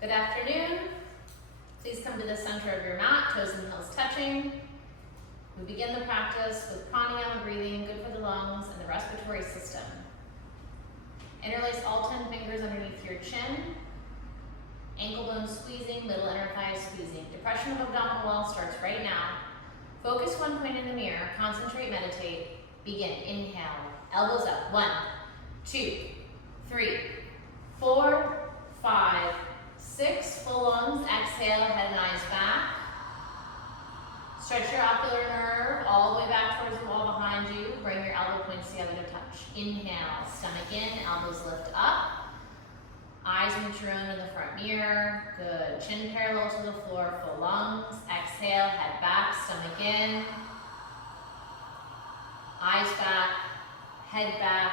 Good afternoon. Please come to the center of your mat, toes and heels touching. We begin the practice with pranayama breathing, good for the lungs and the respiratory system. Interlace all 10 fingers underneath your chin. Ankle bone squeezing, middle inner thigh squeezing. Depression of abdominal wall starts right now. Focus one point in the mirror, concentrate, meditate. Begin, inhale, elbows up. 1, 2, 3, 4, 5, 6, full lungs. Exhale, head and eyes back. Stretch your ocular nerve all the way back towards the wall behind you. Bring your elbow points together to touch. Inhale, stomach in, elbows lift up. Eyes meet your own in the front mirror. Good. Chin parallel to the floor, full lungs. Exhale, head back, stomach in. Eyes back, head back,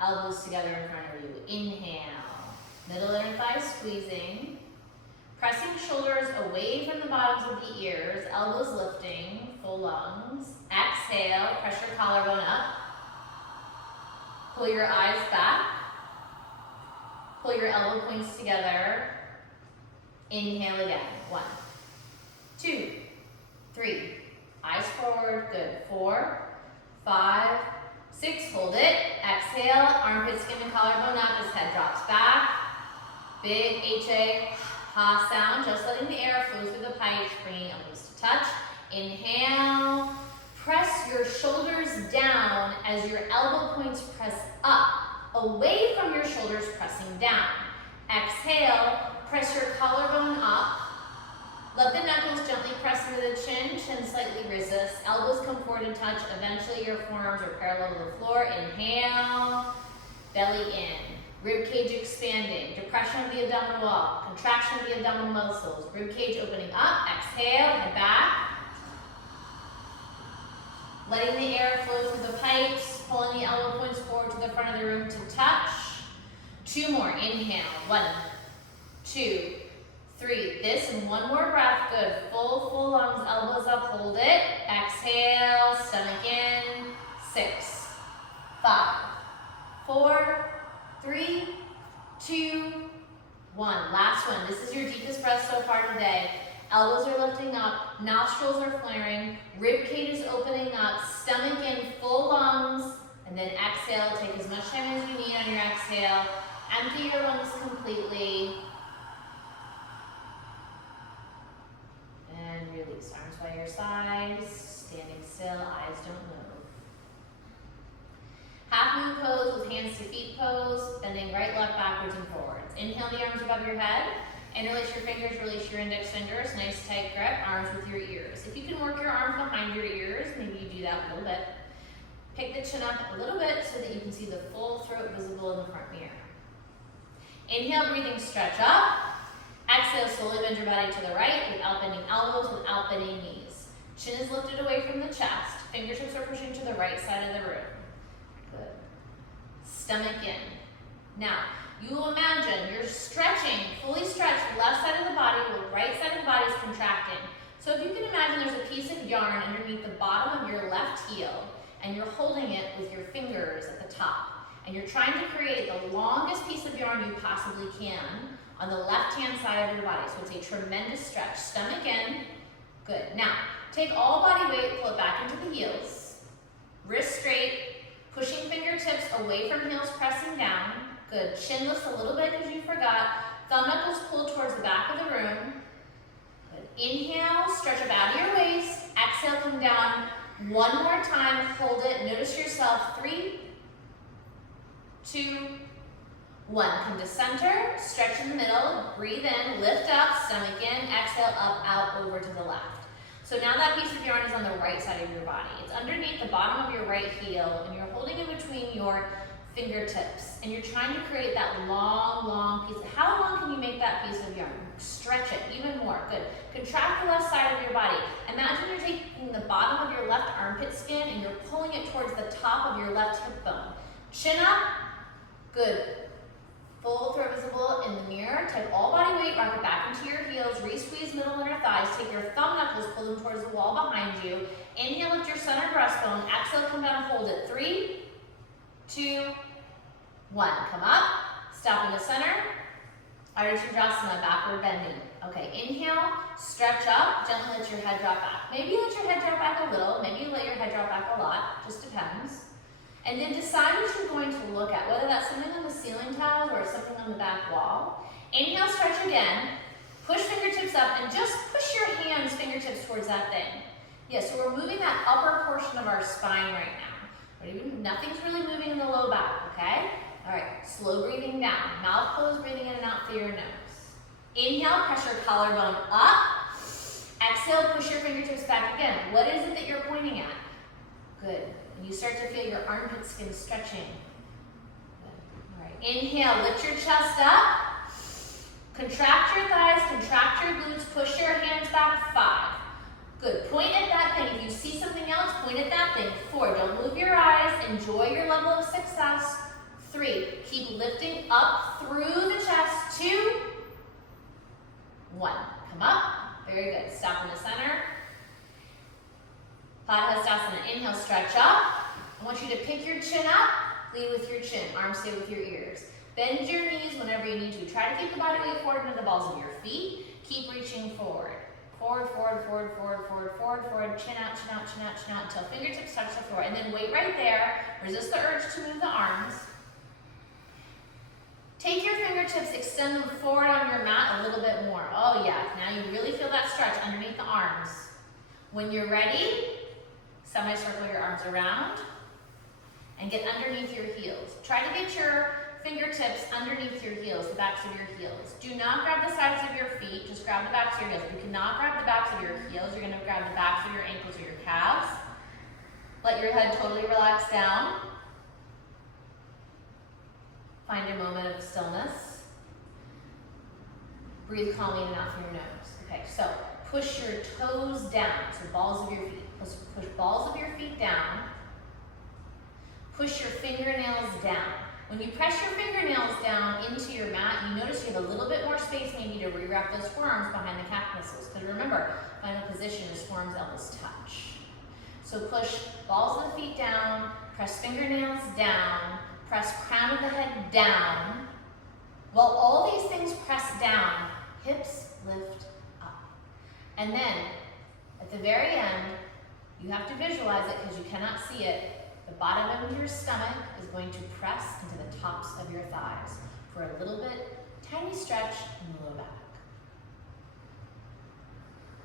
elbows together in front of you. Inhale. Middle inner thigh squeezing. Pressing shoulders away from the bottoms of the ears, elbows lifting, full lungs. Exhale, press your collarbone up. Pull your eyes back. Pull your elbow points together. Inhale again. 1, 2, 3. Eyes forward. Good. 4, 5, 6. Hold it. Exhale. Armpit, skin, and collarbone up as head drops back. Big HA, ha sound. Just letting the air flow through the pipes, bringing elbows to touch. Inhale. Press your shoulders down as your elbow points press up. Away from your shoulders, pressing down. Exhale, press your collarbone up. Let the knuckles gently press into the chin, chin slightly resists. Elbows come forward and touch. Eventually your forearms are parallel to the floor. Inhale, belly in. Rib cage expanding. Depression of the abdominal wall. Contraction of the abdominal muscles. Rib cage opening up. Exhale, head back. Letting the air flow through the pipes, pulling the elbow points forward to the front of the room to touch. 2 more, inhale. 1, 2, 3. This and 1 more breath, good. Full lungs, elbows up, hold it. Exhale, stomach in. 6, 5, 4, 3, 2, 1. Last one, this is your deepest breath so far today. Elbows are lifting up, nostrils are flaring, rib cage is opening up, stomach in, full lungs, and then exhale. Take as much time as you need on your exhale. Empty your lungs completely. And release. Arms by your sides, standing still, eyes don't move. Half moon pose with hands to feet pose, bending right, left, backwards, and forwards. Inhale the arms above your head. Interlace your fingers, release your index fingers. Nice tight grip, arms with your ears. If you can work your arms behind your ears, maybe you do that a little bit. Pick the chin up a little bit so that you can see the full throat visible in the front mirror. Inhale, breathing, stretch up. Exhale, slowly bend your body to the right without bending elbows, without bending knees. Chin is lifted away from the chest. Fingertips are pushing to the right side of the room. Good. Stomach in. Now, you will imagine you're stretching, fully stretched, left side of the body while right side of the body is contracting. So if you can imagine there's a piece of yarn underneath the bottom of your left heel and you're holding it with your fingers at the top and you're trying to create the longest piece of yarn you possibly can on the left-hand side of your body. So it's a tremendous stretch. Stomach in. Good. Now, take all body weight, pull it back into the heels. Wrist straight, pushing fingertips away from heels, pressing down. Good. Chin lifts a little bit because you forgot. Thumb knuckles pull towards the back of the room. Good. Inhale, stretch up out of your waist. Exhale, come down. 1 more time, hold it. Notice yourself. 3, 2, 1. Come to center, stretch in the middle, breathe in, lift up, stomach in, exhale, up, out, over to the left. So now that piece of yarn is on the right side of your body. It's underneath the bottom of your right heel, and you're holding it between your fingertips, and you're trying to create that long piece. How long can you make that piece of yarn? Stretch it even more. Good. Contract the left side of your body. Imagine you're taking the bottom of your left armpit skin and you're pulling it towards the top of your left hip bone. Chin up. Good. Full throat visible in the mirror. Take all body weight, rock it back into your heels, re-squeeze middle inner thighs. Take your thumb knuckles, pull them towards the wall behind you. Inhale, lift your center breastbone. Exhale, come down, hold it. 3, 2, 1. Come up, stop in the center, Ardha Chandrasana, backward bending. Okay, inhale, stretch up, gently let your head drop back. Maybe you let your head drop back a little, maybe you let your head drop back a lot, just depends. And then decide what you're going to look at, whether that's something on the ceiling tiles or something on the back wall. Inhale, stretch again, push fingertips up, and just push your hands, fingertips towards that thing. Yeah, so we're moving that upper portion of our spine right now. Nothing's really moving in the low back, okay? All right, slow breathing down. Mouth closed, breathing in and out through your nose. Inhale, press your collarbone up. Exhale, push your fingertips back again. What is it that you're pointing at? Good. And you start to feel your armpit skin stretching. Good. All right, inhale, lift your chest up. Contract your thighs, contract your glutes, push your hands back, 5. Good, point at that thing. If you see something else, point at that thing. 4, don't move your eyes, enjoy your level of success. 3, keep lifting up through the chest. 2, 1, come up, very good. Stop in the center. Padhastasana, inhale, stretch up. I want you to pick your chin up, lead with your chin, arms stay with your ears. Bend your knees whenever you need to. Try to keep the body weight forward into the balls of your feet. Keep reaching forward. Forward, forward, forward, forward, forward, forward, forward. Chin out, chin out, chin out, chin out until fingertips touch the floor. And then wait right there. Resist the urge to move the arms. Take your fingertips, extend them forward on your mat a little bit more. Oh yeah, now you really feel that stretch underneath the arms. When you're ready, semicircle your arms around and get underneath your heels. Try to get your fingertips underneath your heels, the backs of your heels. Do not grab the sides of your feet, just grab the backs of your heels. If you cannot grab the backs of your heels, you're gonna grab the backs of your ankles or your calves. Let your head totally relax down. Find a moment of stillness. Breathe calmly in and out through your nose. Okay, so push your toes down, so balls of your feet. Push balls of your feet down. Push your fingernails down. When you press your fingernails down into your mat, you notice you have a little bit more space maybe to re-wrap those forearms behind the calf muscles. Because remember, final position is forearms, elbows touch. So push balls of the feet down, press fingernails down, press crown of the head down. While all these things press down, hips lift up. And then, at the very end, you have to visualize it because you cannot see it. The bottom of your stomach is going to press into the tops of your thighs for a little bit, tiny stretch in the low back.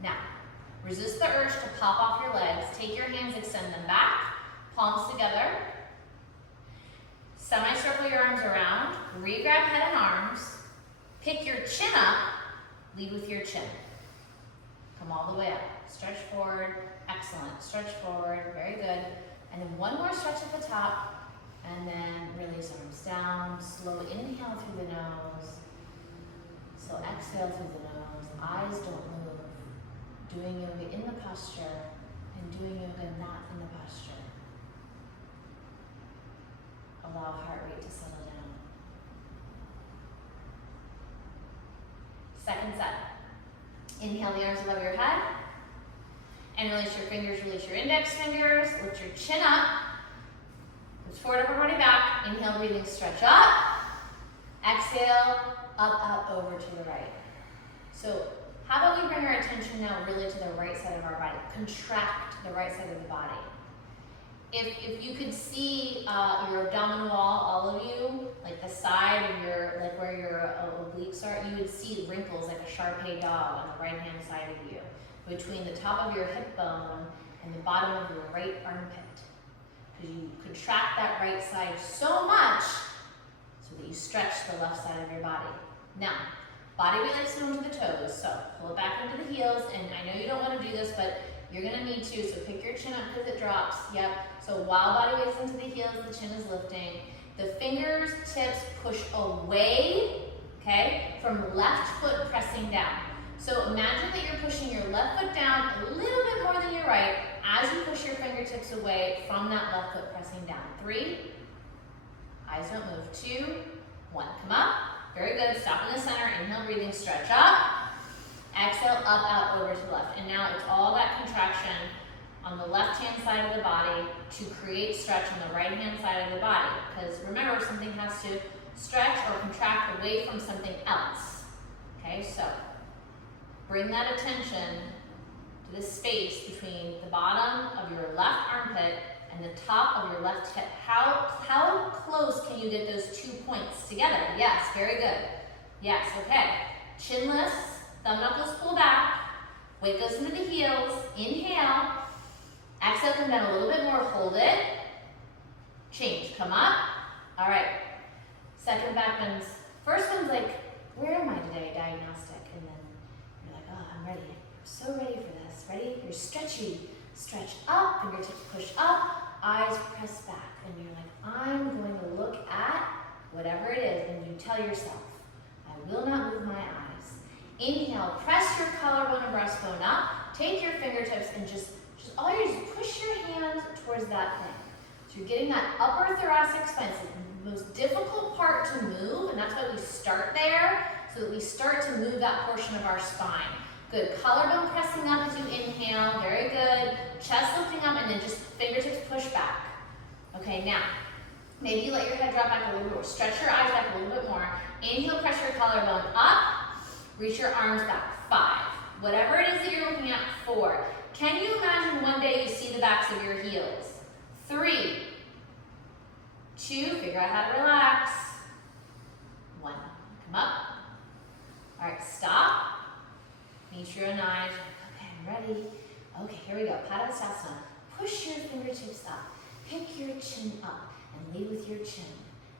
Now, resist the urge to pop off your legs. Take your hands, extend them back, palms together. Semicircle your arms around, re-grab head and arms, pick your chin up, lead with your chin. Come all the way up, stretch forward, excellent, stretch forward, very good. And then one more stretch at the top, and then release arms down, slow inhale through the nose, slow exhale through the nose, eyes don't move. Doing yoga in the posture, and doing yoga not in the posture. Allow heart rate to settle down. Second set. Inhale the arms above your head. And release your fingers, release your index fingers. Lift your chin up. Push forward, upper body back. Inhale, breathing, stretch up. Exhale, up, over to the right. So how about we bring our attention now really to the right side of our body. Contract the right side of the body. If you could see your abdominal wall, all of you, like the side of your, like where your obliques are, you would see wrinkles like a Shar-Pei dog on the right-hand side of you, between the top of your hip bone and the bottom of your right armpit. Because you contract that right side so much so that you stretch the left side of your body. Now, body weight likes to go into the toes, so pull it back into the heels, and I know you don't want to do this, but you're going to need to, so pick your chin up because it drops. Yep. So while body weight's into the heels, the chin is lifting. The fingers, tips push away, okay, from left foot pressing down. So imagine that you're pushing your left foot down a little bit more than your right as you push your fingertips away from that left foot pressing down. 3, eyes don't move. 2, 1, come up. Very good. Stop in the center. Inhale, breathing, stretch up. Exhale, up, out, over to the left. And now it's all that contraction on the left-hand side of the body to create stretch on the right-hand side of the body. Because remember, something has to stretch or contract away from something else. Okay, so bring that attention to the space between the bottom of your left armpit and the top of your left hip. How close can you get those 2 points together? Yes, very good. Yes, okay. Chin lifts, thumb knuckles pull back, weight goes into the heels. Inhale. Exhale, come down a little bit more, hold it. Change, come up. All right, second back bends. First one's like, where am I today? Diagnostic. And then you're like, oh, I'm ready. I'm so ready for this. Ready? You're stretchy. Stretch up, fingertips push up, eyes press back. And you're like, I'm going to look at whatever it is. And you tell yourself, I will not move my eyes. Inhale, press your collarbone and breastbone up. Take your fingertips and just all you do is push your hands towards that thing. So you're getting that upper thoracic spine. It's the most difficult part to move, and that's why we start there, so that we start to move that portion of our spine. Good, collarbone pressing up as you inhale, very good. Chest lifting up, and then just fingertips push back. Okay, now, maybe you let your head drop back a little bit more. Stretch your eyes back a little bit more. Inhale, press your collarbone up. Reach your arms back. 5. Whatever it is that you're looking at. 4. Can you imagine one day you see the backs of your heels? 3, 2, figure out how to relax. 1, come up. All right, stop. Meet your own eyes. Okay, I'm ready. Okay, here we go. Padasana. Push your fingertips up. Pick your chin up and lead with your chin.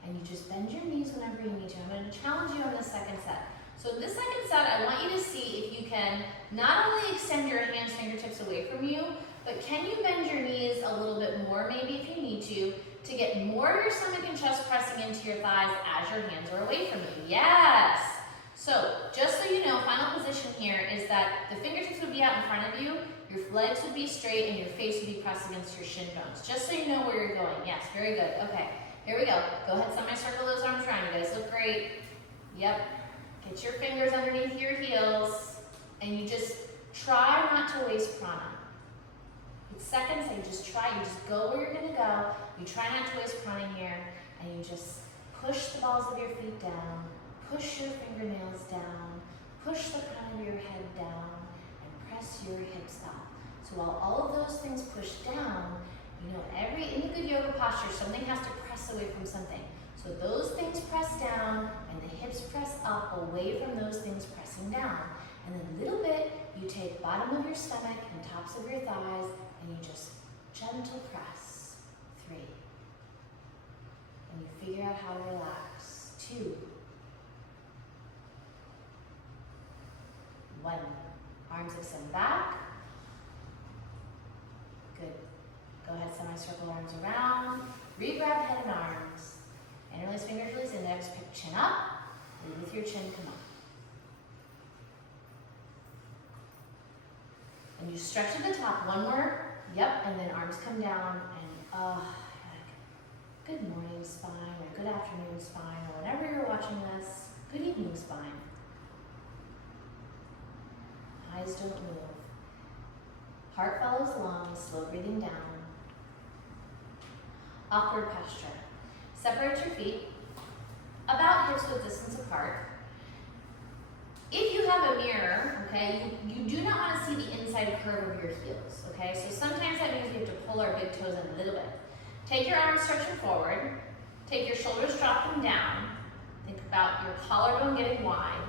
And you just bend your knees whenever you need to. I'm going to challenge you on the second set. So in this second set, I want you to see if you can not only extend your hands, fingertips away from you, but can you bend your knees a little bit more, maybe if you need to get more of your stomach and chest pressing into your thighs as your hands are away from you. Yes! So just so you know, final position here is that the fingertips would be out in front of you, your legs would be straight, and your face would be pressed against your shin bones. Just so you know where you're going. Yes, very good. Okay, here we go. Go ahead, semicircle those arms around. You guys look great. Yep. Get your fingers underneath your heels, and you just try not to waste prana. It's seconds, and you just try, you just go where you're gonna go. You try not to waste prana here, and you just push the balls of your feet down, push your fingernails down, push the crown of your head down, and press your hips up. So while all of those things push down, you know, in a good yoga posture, something has to press away from something. So those things press down and the hips press up away from those things pressing down. And then a little bit, you take bottom of your stomach and tops of your thighs and you just gentle press. 3. And you figure out how to relax. 2. 1. Arms extend back. Good. Go ahead, semicircle arms around. Re-grab head and arms. Interlace fingers, release index, pick chin up, lead with your chin, come up. And you stretch to the top, one more, yep, and then arms come down, and good morning spine, or good afternoon spine, or whenever you're watching this, good evening spine. Eyes don't move. Heart follows along, slow breathing down. Awkward posture. Separate your feet about hips width distance apart. If you have a mirror, okay, you do not want to see the inside curve of your heels, okay? So sometimes that means we have to pull our big toes in a little bit. Take your arms, stretch them forward. Take your shoulders, drop them down. Think about your collarbone getting wide.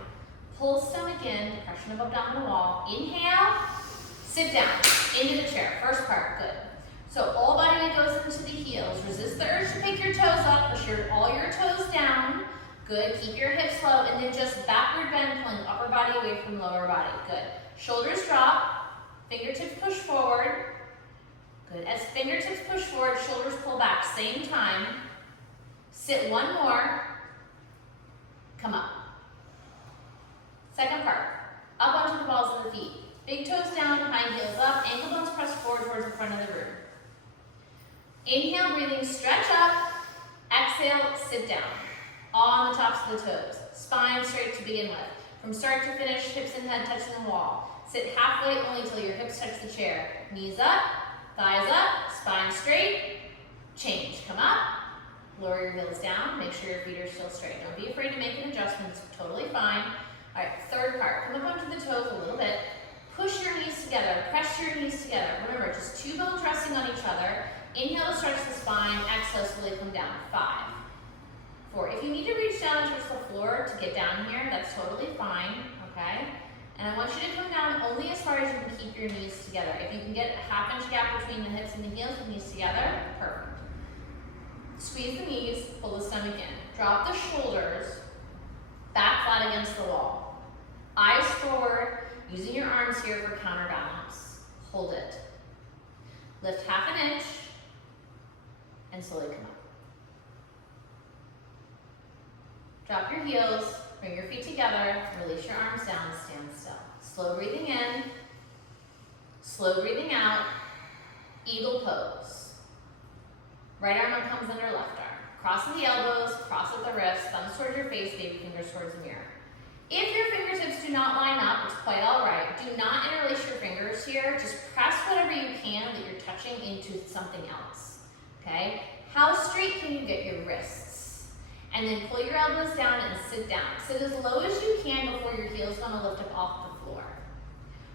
Pull stomach in, depression of abdominal wall. Inhale, sit down, into the chair. First part, good. So all body weight goes into the heels. Resist the urge to pick your toes up. Push all your toes down. Good. Keep your hips low, and then just backward bend, pulling upper body away from lower body. Good. Shoulders drop. Fingertips push forward. Good. As fingertips push forward, shoulders pull back. Same time. Sit one more. Come up. Second part. Up onto the balls of the feet. Big toes down, high heels up. Ankle bones press forward towards the front of the room. Inhale, breathing, stretch up. Exhale, sit down. All on the tops of the toes. Spine straight to begin with. From start to finish, hips and head touching the wall. Sit halfway only till your hips touch the chair. Knees up, thighs up, spine straight. Change. Come up. Lower your heels down. Make sure your feet are still straight. Don't be afraid to make an adjustment. It's totally fine. All right, third part. Come up onto the toes a little bit. Push your knees together. Press your knees together. Remember, just 2 bones resting on each other. Inhale to stretch the spine. Exhale, slowly come down. 5, 4. If you need to reach down towards the floor to get down here, that's totally fine, okay? And I want you to come down only as far as you can keep your knees together. If you can get a 1/2 inch gap between the hips and the heels, the knees together, perfect. Squeeze the knees, pull the stomach in. Drop the shoulders, back flat against the wall. Eyes forward, using your arms here for counterbalance. Hold it. Lift 1/2 inch, and slowly come up. Drop your heels, bring your feet together, release your arms down, stand still. Slow breathing in, slow breathing out, eagle pose. Right arm comes under left arm. Cross at the elbows, cross at the wrists, thumbs towards your face, baby fingers towards the mirror. If your fingertips do not line up, it's quite all right. Do not interlace your fingers here. Just press whatever you can that you're touching into something else, okay? How straight can you get your wrists? And then pull your elbows down and sit down. Sit as low as you can before your heel's gonna lift up off the floor.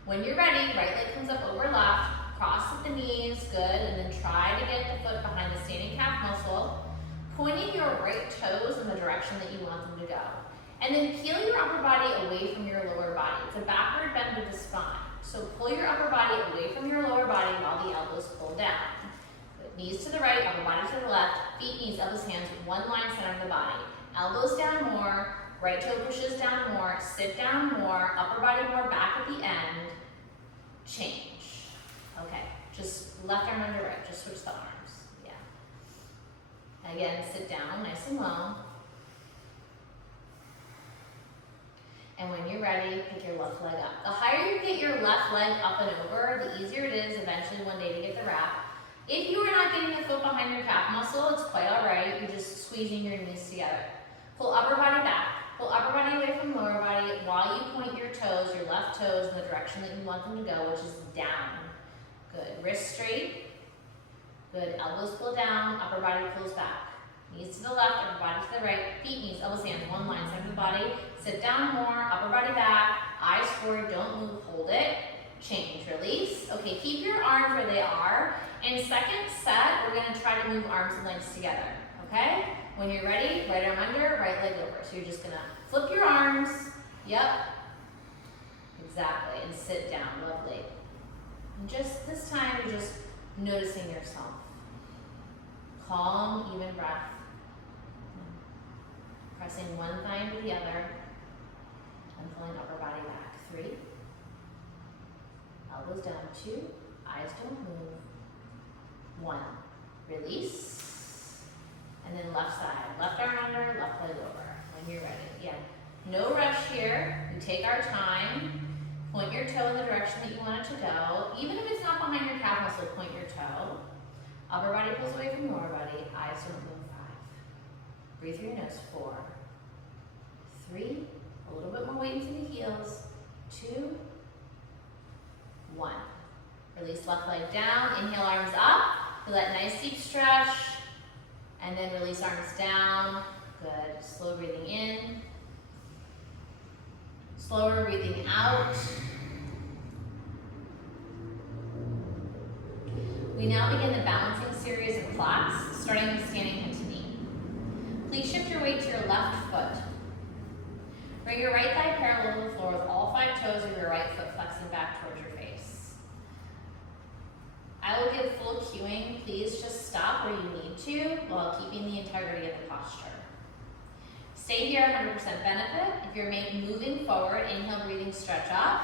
When you're ready, right leg comes up over left, cross at the knees, good, and then try to get the foot behind the standing calf muscle, pointing your right toes in the direction that you want them to go. And then peel your upper body away from your lower body. It's a backward bend with the spine. So pull your upper body away from your lower body while the elbows pull down. Good. Knees to the right, upper body to the left, feet, knees, elbows, hands, one line center of the body. Elbows down more, right toe pushes down more, sit down more, upper body more back at the end, change. Okay, just left arm under right, just switch the arms, yeah. Again, sit down, nice and low. And when you're ready, pick your left leg up. The higher you get your left leg up and over, the easier it is eventually one day to get the wrap. If you are not getting the foot behind your calf muscle, it's quite all right. You're just squeezing your knees together. Pull upper body back. Pull upper body away from lower body while you point your toes, your left toes, in the direction that you want them to go, which is down. Good. Wrists straight. Good. Elbows pull down, upper body pulls back. Knees to the left, upper body to the right, feet, knees, elbows, hands, one line, center of the body. Sit down more, upper body back, eyes forward, don't move, hold it. Change, release. Okay, keep your arms where they are. In second set, we're gonna try to move arms and legs together, okay? When you're ready, right arm under, right leg over. So you're just gonna flip your arms, yep. Exactly, and sit down, lovely. And just this time, you're just noticing yourself. Calm, even breath. Pressing one thigh into the other and pulling upper body back. 3. Elbows down. 2. Eyes don't move. 1. Release. And then left side. Left arm under, left leg over. When you're ready. Yeah. No rush here. We take our time. Point your toe in the direction that you want it to go. Even if it's not behind your calf muscle, point your toe. Upper body pulls away from lower body. Eyes don't move. 5. Breathe through your nose. 4. 3. A little bit more weight into the heels. 2. 1. Release left leg down. Inhale, arms up. Feel that nice deep stretch. And then release arms down. Good. Slow breathing in. Slower breathing out. We now begin the balancing series of class, starting with standing head to knee. Please shift your weight to your left foot. Bring your right thigh parallel to the floor with all 5 toes of your right foot flexing back towards your face. I will give full cueing. Please just stop where you need to while keeping the integrity of the posture. Stay here, 100% benefit. If you're moving forward, inhale, breathing, stretch up.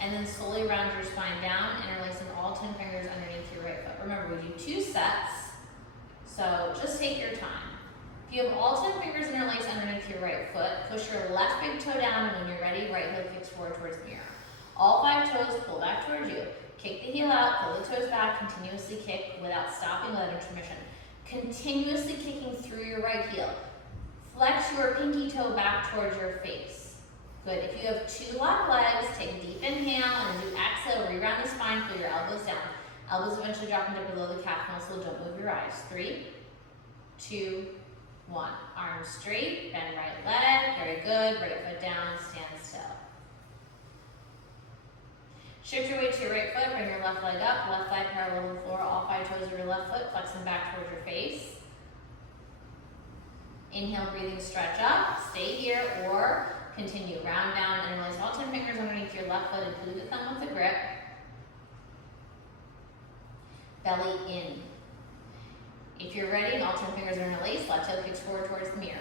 And then slowly round your spine down, interlacing all 10 fingers underneath your right foot. Remember, we do 2 sets, so just take your time. If you have all 10 fingers interlaced underneath your right foot, push your left big toe down, and when you're ready, right heel kicks forward towards the mirror. All 5 toes pull back towards you. Kick the heel out, pull the toes back, continuously kick without stopping, without intermission. Continuously kicking through your right heel. Flex your pinky toe back towards your face. Good. If you have 2 locked legs, take a deep inhale and do exhale, reround the spine, pull your elbows down. Elbows eventually dropping down below the calf muscle. Don't move your eyes. 3, 2, 1. Arms straight, bend right leg, very good. Right foot down, stand still. Shift your weight to your right foot, bring your left leg up, left leg parallel to the floor, all 5 toes of your left foot, flexing back towards your face. Inhale, breathing, stretch up, stay here, or continue. Round down and release all 10 fingers underneath your left foot, include the thumb with the grip. Belly in. If you're ready, all 10 fingers are interlaced, left heel kicks forward towards the mirror.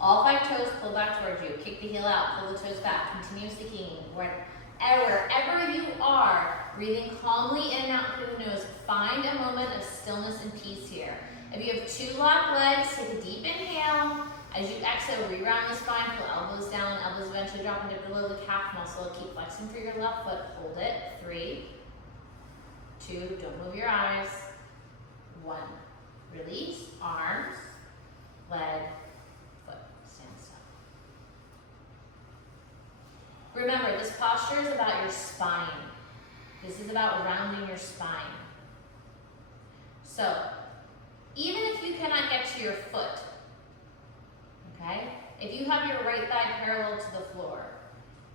All 5 toes pull back towards you. Kick the heel out, pull the toes back, continuously kicking. Wherever you are, breathing calmly in and out through the nose. Find a moment of stillness and peace here. If you have 2 locked legs, take a deep inhale. As you exhale, re-round the spine, pull elbows down, elbows eventually drop into below the calf muscle. Keep flexing through your left foot, hold it. 3, 2, don't move your eyes. 1, release, arms, leg, foot, stand still. Remember, this posture is about your spine. This is about rounding your spine. So, even if you cannot get to your foot, okay? If you have your right thigh parallel to the floor,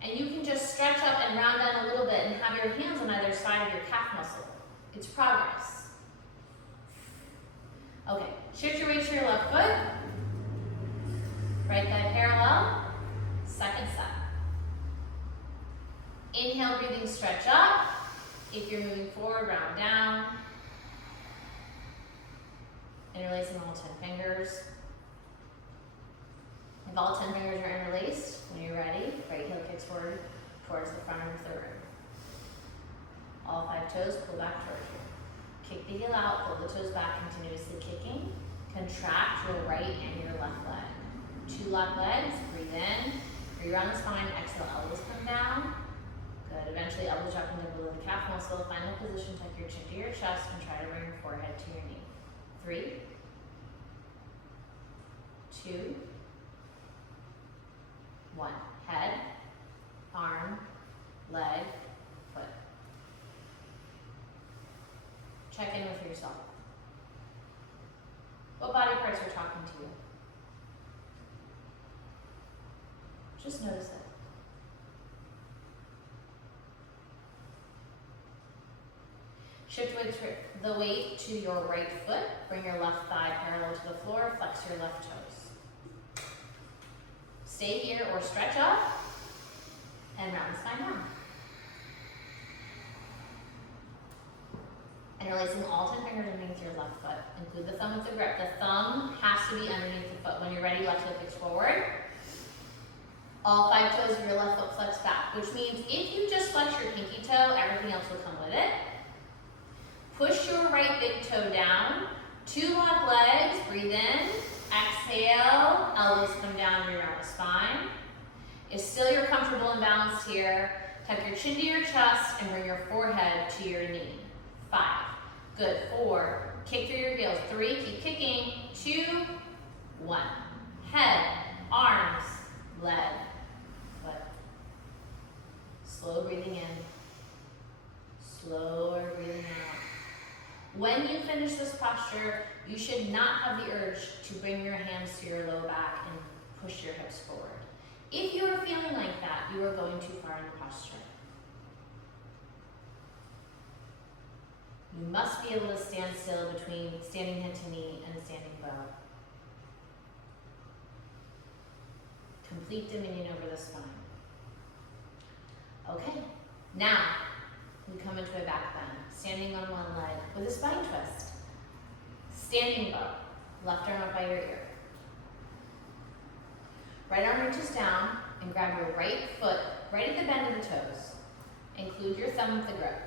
and you can just stretch up and round down a little bit and have your hands on either side of your calf muscle, it's progress. Okay, shift your weight to your left foot, right thigh parallel, second set. Inhale, breathing, stretch up. If you're moving forward, round down. Interlacing all 10 fingers. If all 10 fingers are interlaced, when you're ready, right heel kicks forward towards the front of the room. All 5 toes pull back towards you. Kick the heel out, pull the toes back, continuously kicking. Contract your right and your left leg. 2 locked legs, breathe in. Re-round the spine, exhale, elbows come down. Good, eventually elbows drop into below the calf muscle. Final position, tuck your chin to your chest and try to bring your forehead to your knee. 3, 2, 1. Head, arm, leg, foot. Check in with yourself. What body parts are talking to you? Just notice it. Shift the weight to your right foot. Bring your left thigh parallel to the floor. Flex your left toes. Stay here or stretch up and round the spine down. Interlacing all 10 fingers underneath your left foot. Include the thumb with the grip. The thumb has to be underneath the foot. When you're ready, left heel kicks forward. All 5 toes of your left foot flex back, which means if you just flex your pinky toe, everything else will come with it. Push your right big toe down. 2 locked legs, breathe in. Exhale, elbows come down around the spine. If still you're comfortable and balanced here, tuck your chin to your chest and bring your forehead to your knee. 5, good. 4, kick through your heels. 3, keep kicking. 2, 1. Head, arms, leg, foot. Slow breathing in, slower breathing out. When you finish this posture, you should not have the urge to bring your hands to your low back and push your hips forward. If you are feeling like that, you are going too far in the posture. You must be able to stand still between standing head to knee and standing bow. Complete dominion over the spine. Okay, now we come into a back bend, standing on one leg with a spine twist. Standing bow, left arm up by your ear. Right arm reaches down and grab your right foot right at the bend of the toes. Include your thumb with the grip.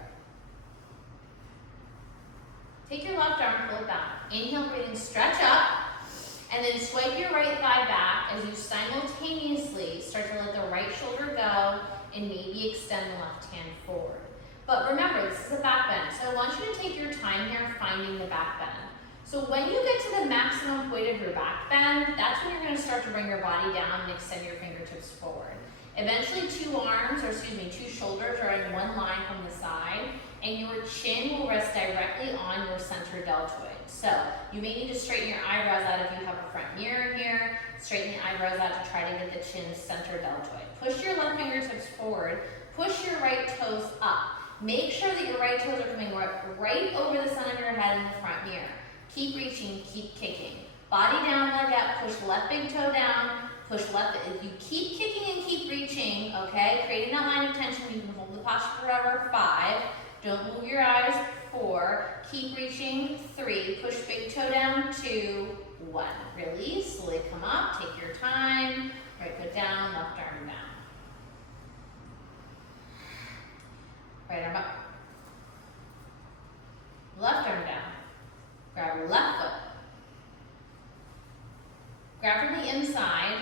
Take your left arm, pull it back. Inhale, breathing, stretch up, and then swipe your right thigh back as you simultaneously start to let the right shoulder go and maybe extend the left hand forward. But remember, this is a back bend, so I want you to take your time here finding the back bend. So when you get to the maximum point of your back bend, that's when you're going to start to bring your body down and extend your fingertips forward. Eventually two shoulders are in one line from the side, and your chin will rest directly on your center deltoid. So you may need to straighten your eyebrows out if you have a front mirror here. Straighten the eyebrows out to try to get the chin center deltoid. Push your left fingertips forward. Push your right toes up. Make sure that your right toes are coming right over the center of your head in the front mirror. Keep reaching, keep kicking. Body down, leg up, push left big toe down, push left. If you keep kicking and keep reaching, okay, creating that line of tension, you can hold the posture forever. 5. Don't move your eyes. 4. Keep reaching. 3. Push big toe down. 2. 1. Release. Slowly come up. Take your time. Right foot down. Left arm down. Right arm up. Left arm down. Grab your left foot. Grab from the inside.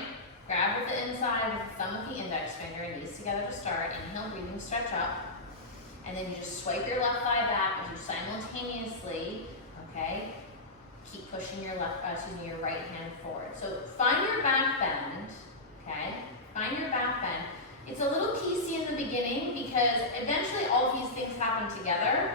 Grab with the inside with the thumb with the index finger and knees together to start. Inhale, breathing, stretch up. And then you just swipe your left thigh back as you simultaneously, okay, keep pushing your your right hand forward. So find your back bend, okay? Find your back bend. It's a little piecey in the beginning because eventually all these things happen together,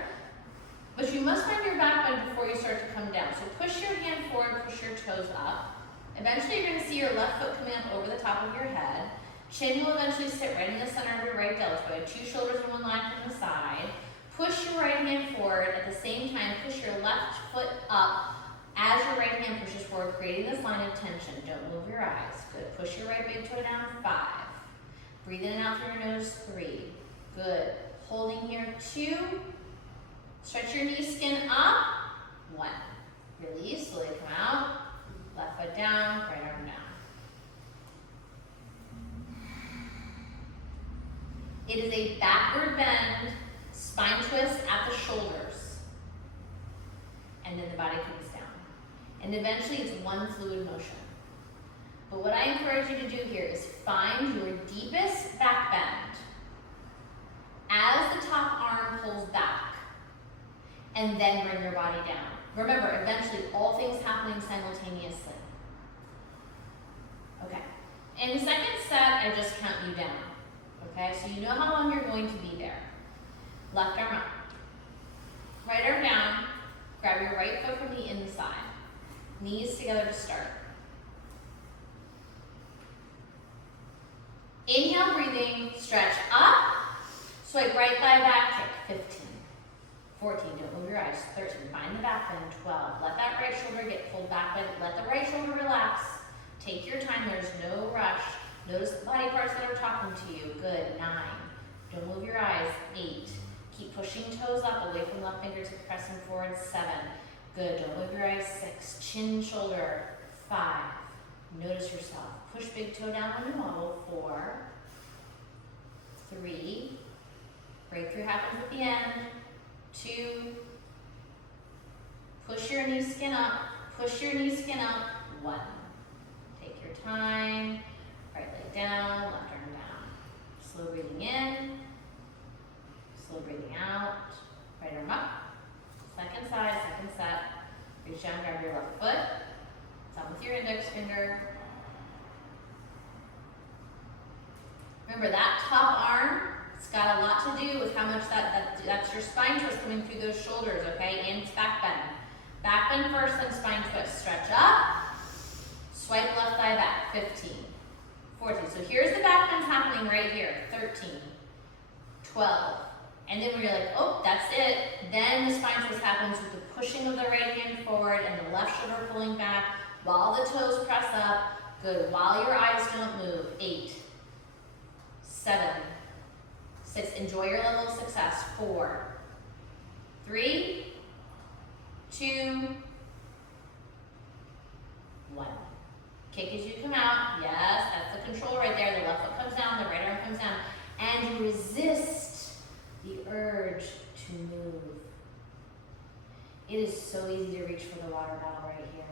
but you must find your back bend before you start to come down. So push your hand forward, push your toes up. Eventually you're going to see your left foot coming up over the top of your head. Chin will eventually sit right in the center of your right deltoid. 2 shoulders in one line from the side. Push your right hand forward. At the same time, push your left foot up as your right hand pushes forward, creating this line of tension. Don't move your eyes. Good. Push your right big toe down. 5. Breathe in and out through your nose. 3. Good. Holding here. 2. Stretch your knee skin up. 1. Release. Slowly come out. Left foot down. Right arm down. It is a backward bend, spine twist at the shoulders. And then the body comes down. And eventually it's one fluid motion. But what I encourage you to do here is find your deepest back bend as the top arm pulls back. And then bring your body down. Remember, eventually all things happening simultaneously. Okay. In the second set, I just count you down. Okay, so you know how long you're going to be there. Left arm up. Right arm down. Grab your right foot from the inside. Knees together to start. Inhale, breathing, stretch up. Swipe right thigh back, kick. 15. 14, don't move your eyes. 13, find the back bend. 12, let that right shoulder get pulled back. Let the right shoulder relax. Take your time, there's no rush. Notice the body parts that are talking to you. Good. 9. Don't move your eyes. 8. Keep pushing toes up, away from left fingertips, pressing forward. 7. Good. Don't move your eyes. 6. Chin, shoulder. 5. Notice yourself. Push big toe down when you wobble. 4. 3. Breakthrough happens at the end. 2. Push your knee skin up. Push your knee skin up. 1. Take your time. Right leg down, left arm down. Slow breathing in, slow breathing out. Right arm up. Second side, second set. Reach down, grab your left foot. Thumb with your index finger. Remember that top arm, it's got a lot to do with how much that's your spine twist coming through those shoulders, okay? And it's back bend. Back bend first, then spine twist. Stretch up. Swipe left thigh back. 15. 14. So here's the back bend happening right here. 13. 12. And then when you're like, oh, that's it. Then the spine twist happens with the pushing of the right hand forward and the left shoulder pulling back while the toes press up. Good. While your eyes don't move. 8. 7. 6. Enjoy your level of success. 4. 3. 2. 1. Kick as you come out. Yes, that's the control right there. The left foot comes down, the right arm comes down. And you resist the urge to move. It is so easy to reach for the water bottle right here.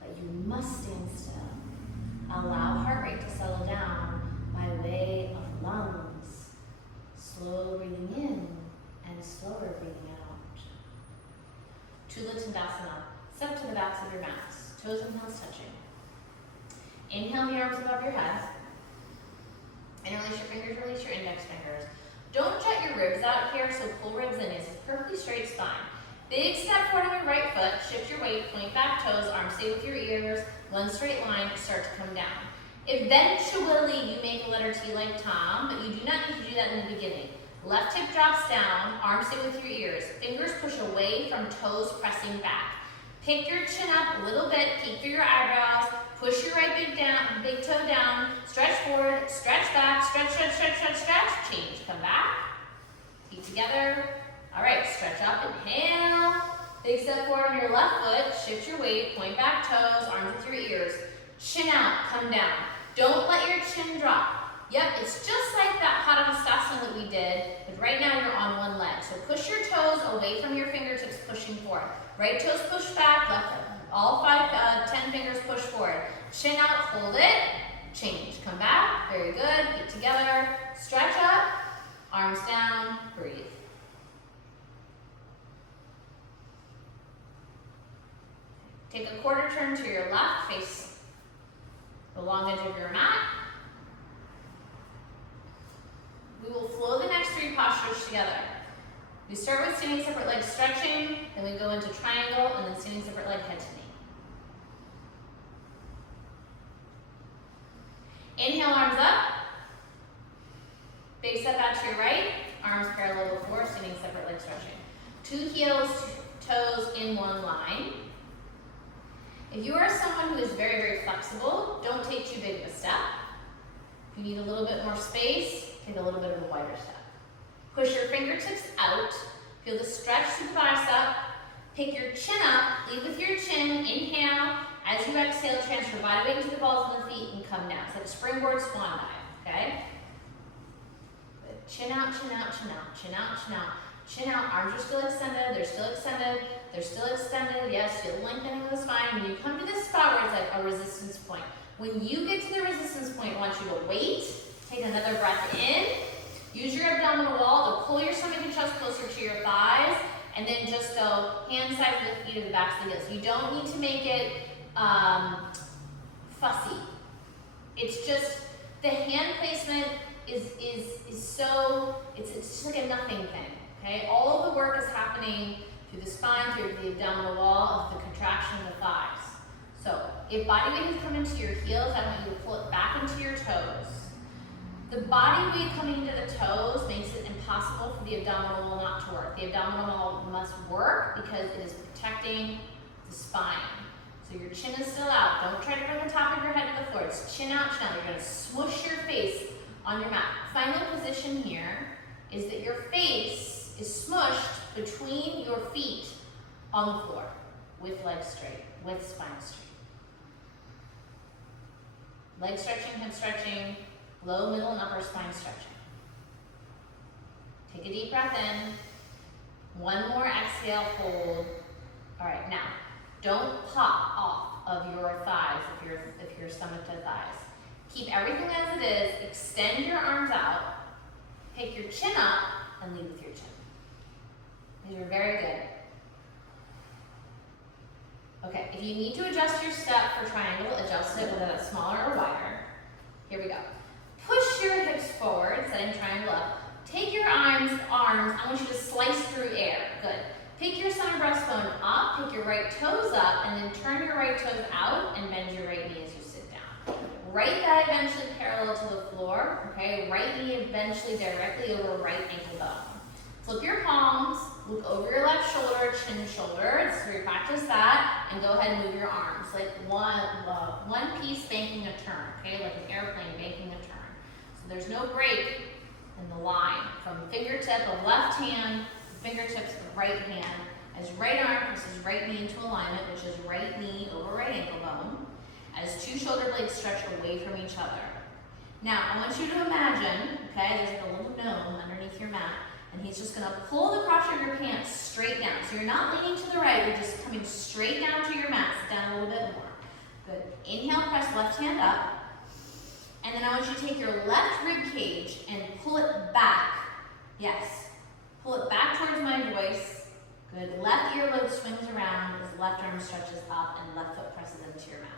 But you must stand still. Allow heart rate to settle down by way of lungs. Slow breathing in and slower breathing out. Tula Tandasana. Step to the backs of your mats. Toes and heels touching. Inhale the arms above your head. Interlace your fingers, release your index fingers. Don't jut your ribs out here, so pull ribs in. It's a perfectly straight spine. Big step forward on your right foot, shift your weight, point back toes, arms stay with your ears, one straight line, start to come down. Eventually, you make a letter T like Tom, but you do not need to do that in the beginning. Left hip drops down, arms stay with your ears. Fingers push away from toes pressing back. Pick your chin up a little bit, peek through your eyebrows, push your right big toe down, stretch forward, stretch back, stretch, stretch, stretch, stretch, stretch, change, come back, feet together. All right, stretch up, inhale, big step forward on your left foot, shift your weight, point back toes, arms with your ears, chin out, come down. Don't let your chin drop. Yep, it's just like that Padangusthasana that we did, but right now you're on one leg. So push your toes away from your fingertips, pushing forward. Right toes push back, left, all 10 fingers push forward. Chin out, hold it, change, come back, very good, feet together, stretch up, arms down, breathe. Take a quarter turn to your left, face the long edge of your mat. We will flow the next 3 postures together. We start with standing separate leg stretching, then we go into triangle, and then standing separate leg head to knee. Inhale, arms up. Big step out to your right, arms parallel to the floor, standing separate leg stretching. 2 heels, toes in one line. If you are someone who is very, very flexible, don't take too big of a step. If you need a little bit more space, take a little bit of a wider step. Push your fingertips out. Feel the stretch through the bicep. Pick your chin up. Lead with your chin. Inhale. As you exhale, transfer body weight into the balls of the feet and come down. It's like a springboard swan dive, okay? Good. Chin out, chin out, chin out, chin out, chin out. Chin out, arms are still extended, they're still extended, they're still extended. Yes, feel lengthening of the spine. When you come to this spot where it's like a resistance point, when you get to the resistance point, I want you to wait, take another breath in, use your abdominal wall to pull your stomach and chest closer to your thighs, and then just go hand side to the feet or the backs of the heels. You don't need to make it fussy. It's just the hand placement is so, it's just like a nothing thing. Okay, all of the work is happening through the spine, through the abdominal wall, of the contraction of the thighs. So, if body weight has come into your heels, I want you to pull it back into your toes. The body weight coming into the toes makes it impossible for the abdominal wall not to work. The abdominal wall must work because it is protecting the spine. So your chin is still out. Don't try to bring the top of your head to the floor. It's chin out, chin out. You're going to swoosh your face on your mat. Final position here is that your face is smushed between your feet on the floor with legs straight, with spine straight. Leg stretching, head stretching, low, middle, and upper spine stretching. Take a deep breath in. One more exhale, hold. All right, now, don't pop off of your thighs if you're stomach to thighs. Keep everything as it is, extend your arms out, pick your chin up, and lead with your chin. These are very good. Okay, if you need to adjust your step for triangle, adjust it whether that's smaller or wider. Here we go. Push your hips forward, setting triangle up. Take your arms, I want you to slice through air. Good. Pick your center breastbone up, pick your right toes up, and then turn your right toes out and bend your right knee as you sit down. Right thigh eventually parallel to the floor, okay? Right knee eventually directly over right ankle bone. Flip your palms, look over your left shoulder, chin shoulder. So you practice that, and go ahead and move your arms like one piece banking a turn, okay? Like an airplane banking a turn. So there's no break in the line from fingertip of left hand to fingertips of right hand. As right arm presses right knee into alignment, which is right knee over right ankle bone. As 2 shoulder blades stretch away from each other. Now, I want you to imagine, okay, there's like a little gnome underneath your mat, and he's just going to pull the crotch of your pants straight down. So you're not leaning to the right, you're just coming straight down to your mat. Sit down a little bit more. Good. Inhale, press left hand up. And then I want you to take your left rib cage and pull it back. Yes. Pull it back towards my voice. Good. Left earlobe swings around as left arm stretches up and left foot presses into your mat.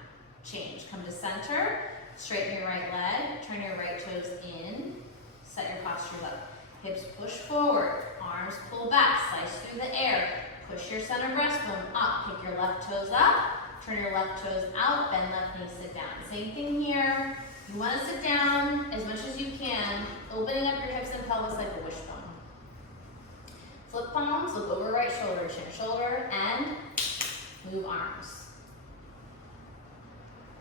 Change. Come to center. Straighten your right leg, turn your right toes in, set your postures up. Hips push forward, arms pull back, slice through the air. Push your center breastbone up, pick your left toes up, turn your left toes out, bend left knee, sit down. Same thing here. You want to sit down as much as you can, opening up your hips and pelvis like a wishbone. Flip palms, look over right shoulder, chin shoulder, and move arms.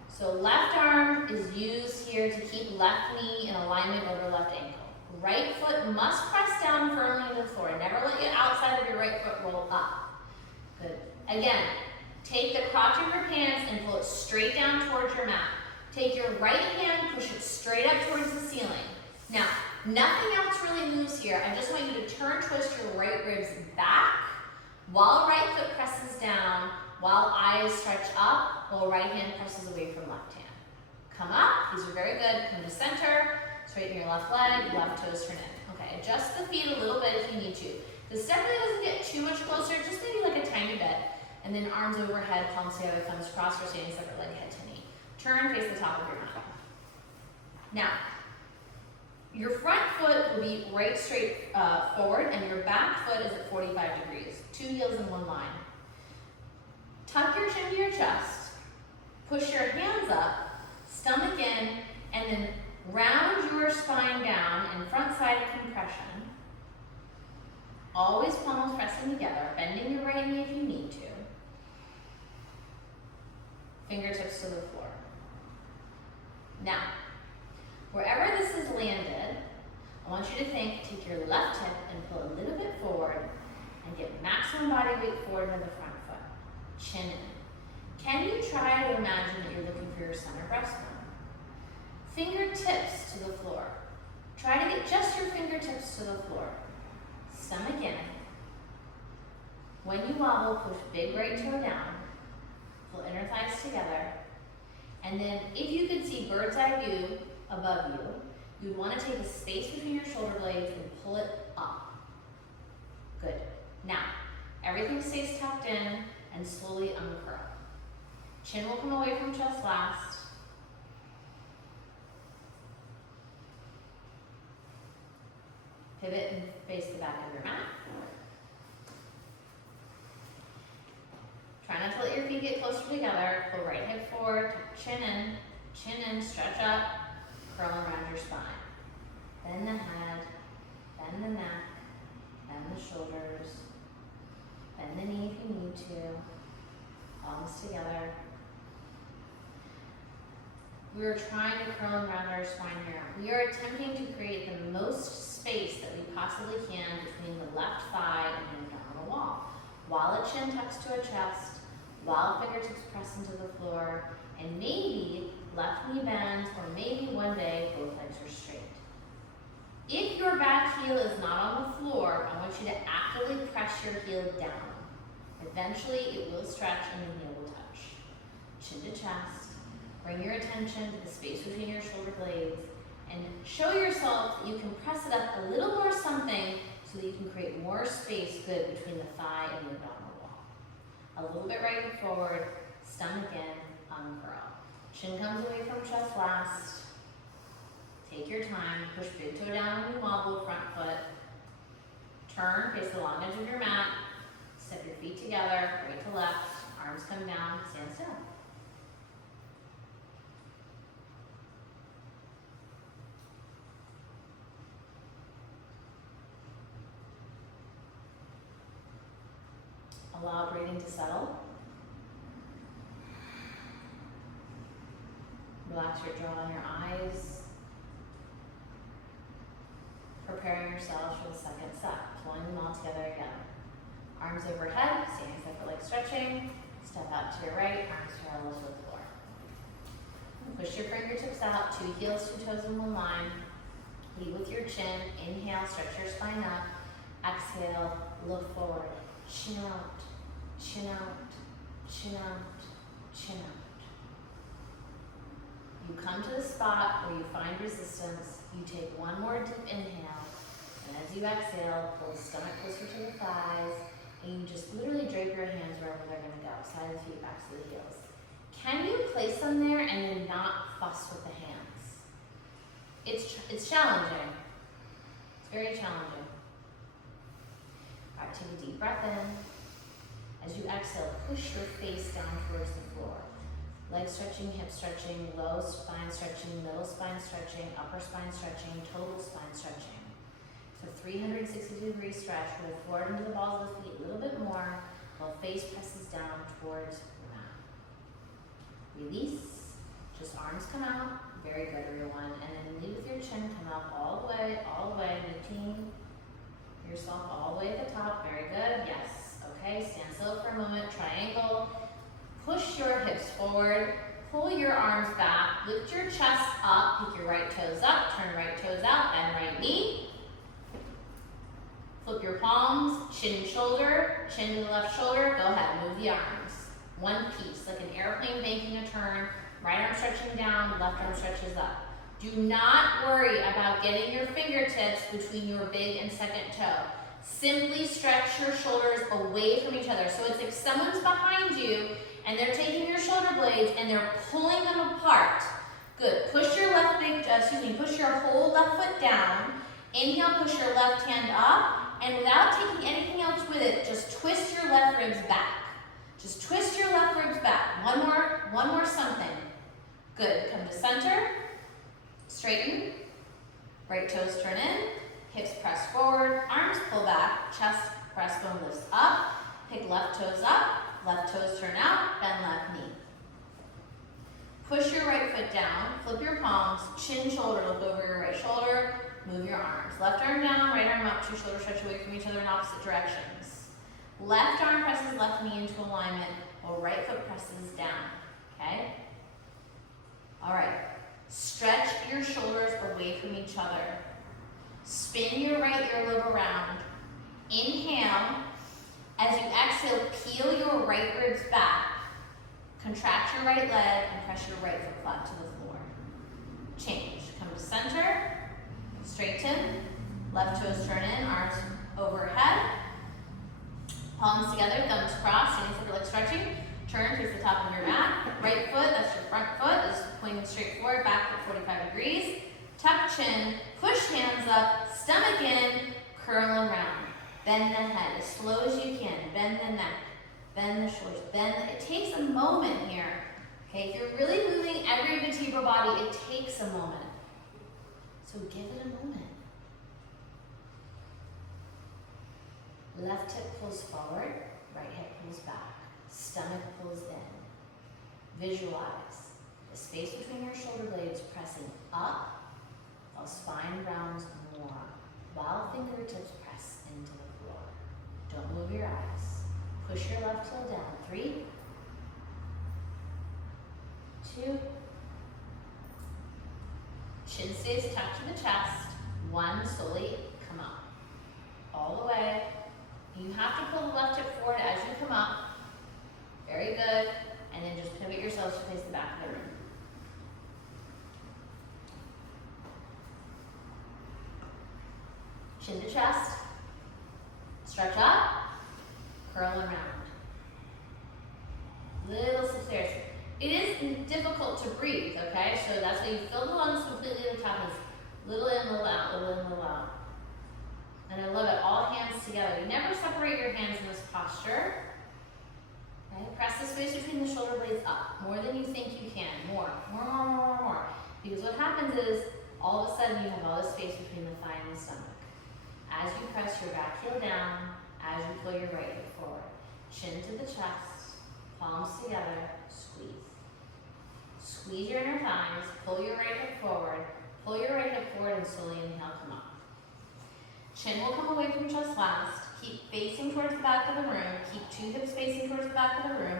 So left arm is used here to keep left knee in alignment over left ankle. Right foot must press down firmly to the floor. Never let your outside of your right foot roll up. Good. Again, take the crotch of your pants and pull it straight down towards your mat. Take your right hand, push it straight up towards the ceiling. Now, nothing else really moves here. I just want you to turn, twist your right ribs back while right foot presses down, while eyes stretch up, while right hand presses away from left hand. Come up, these are very good. Come to center, straighten your left leg, left toes turn in. Okay, adjust the feet a little bit if you need to. This definitely doesn't get too much closer, just maybe like a tiny bit. And then arms overhead, palms together, thumbs crossed, or standing separate leg, head to knee. Turn, face the top of your mat. Now, your front foot will be right straight forward, and your back foot is at 45 degrees. 2 heels in one line. Tuck your chin to your chest. Push your hands up, stomach in, and then round your spine down in front side compression. Always palms pressing together, bending your right knee if you need to. Fingertips to the floor. Now, wherever this is landed, I want you to take your left hip and pull a little bit forward and get maximum body weight forward to the front foot. Chin in. Can you try to imagine that you're looking for your center breastbone? Fingertips to the floor. Try to get just your fingertips to the floor. Stomach in. When you wobble, push big right toe down. Pull inner thighs together. And then if you could see bird's eye view above you, you'd want to take a space between your shoulder blades and pull it up. Good. Now, everything stays tucked in and slowly uncurl. Chin will come away from chest last. Pivot and face the back of your mat. Try not to let your feet get closer together. Pull right hip forward, chin in, stretch up, curl around your spine. Bend the head, bend the neck, bend the shoulders, bend the knee if you need to, palms together. We are trying to curl around our spine here. We are attempting to create the most space that we possibly can between the left thigh and the abdominal wall, while a chin tucks to a chest, while fingertips press into the floor, and maybe left knee bends, or maybe one day both legs are straight. If your back heel is not on the floor, I want you to actively press your heel down. Eventually it will stretch and the heel will touch. Chin to chest. Bring your attention to the space between your shoulder blades and show yourself that you can press it up a little more something so that you can create more space good between the thigh and the abdominal wall. A little bit right and forward, stomach in, uncurl. Chin comes away from chest last. Take your time, push big toe down when you wobble, front foot. Turn, face the long edge of your mat. Step your feet together, right to left, arms come down, stand still. Allow breathing to settle. Relax your jaw and your eyes. Preparing yourselves for the second set, pulling them all together again. Arms overhead, standing separate leg stretching. Step out to your right, arms parallel to the floor. Push your fingertips out, 2 heels, 2 toes in one line. Lead with your chin. Inhale, stretch your spine up. Exhale, look forward. Chin out, chin out, chin out, chin out. You come to the spot where you find resistance. You take one more deep inhale, and as you exhale, pull the stomach closer to the thighs, and you just literally drape your hands wherever they're going to go, side of the feet, back to the heels. Can you place them there and then not fuss with the hands? It's challenging. It's very challenging. All right, take a deep breath in. As you exhale, push your face down towards the floor. Leg stretching, hip stretching, low spine stretching, middle spine stretching, upper spine stretching, total spine stretching. So 360-degree stretch. Roll forward into the balls of the feet a little bit more while face presses down towards the mat. Release. Just arms come out. Very good, everyone. And then lead with your chin. Come up all the way, lifting yourself all the way at the top. Very good. Yes. Okay, stand still for a moment. Triangle. Push your hips forward. Pull your arms back. Lift your chest up. Pick your right toes up. Turn right toes out. Bend right knee. Flip your palms. Chin, shoulder. Chin to the left shoulder. Go ahead. Move the arms. One piece, like an airplane making a turn. Right arm stretching down. Left arm stretches up. Do not worry about getting your fingertips between your big and second toe. Simply stretch your shoulders away from each other. So it's like someone's behind you and they're taking your shoulder blades and they're pulling them apart. Good. Push your push your whole left foot down. Inhale, push your left hand up, and without taking anything else with it, just twist your left ribs back. Just twist your left ribs back. One more something. Good. Come to center. Straighten. Right toes turn in. Hips press forward. Arms pull back. Chest, breastbone lifts up. Pick left toes up. Left toes turn out. Bend left knee. Push your right foot down. Flip your palms. Chin, shoulder. Look over your right shoulder. Move your arms. Left arm down. Right arm up. Two shoulders stretch away from each other in opposite directions. Left arm presses left knee into alignment while right foot presses down. Okay? All right. Stretch your shoulders away from each other. Spin your right earlobe around. Inhale. As you exhale, peel your right ribs back. Contract your right leg and press your right foot flat to the floor. Change. Come to center. Straighten. Left toes turn in. Arms overhead. Palms together. Thumbs crossed. Standing for leg stretching. Turn towards the top of your mat. Right foot, that's your front foot, is pointing straight forward, back at 45 degrees. Tuck chin, push hands up, stomach in, curl and round. Bend the head as slow as you can. Bend the neck, bend the shoulders, it takes a moment here. Okay, if you're really moving every vertebral body, it takes a moment. So give it a moment. Left hip pulls forward, right hip pulls back. Stomach pulls in. Visualize the space between your shoulder blades pressing up while spine rounds more, while fingertips press into the floor. Don't move your eyes. Push your left heel down. 3, 2. Chin stays tucked to the chest. 1, slowly come up. All the way. You have to pull the left hip forward as you come up. Very good. And then just pivot yourselves to face the back of the room. Chin to chest. Stretch up. Curl and round. Little stairs. It is difficult to breathe, okay? So that's why you fill the lungs completely to the top. Little in, little out, little in, little out. And I love it. All hands together. You never separate your hands in this posture. Okay? Press the space between the shoulder blades up. More than you think you can. More. Because what happens is, all of a sudden you have all this space between the thigh and the stomach. As you press your back heel down, as you pull your right hip forward. Chin to the chest, palms together, squeeze. Squeeze your inner thighs, pull your right hip forward, and slowly inhale, come up. Chin will come away from chest last. Keep facing towards the back of the room. Keep 2 hips facing towards the back of the room.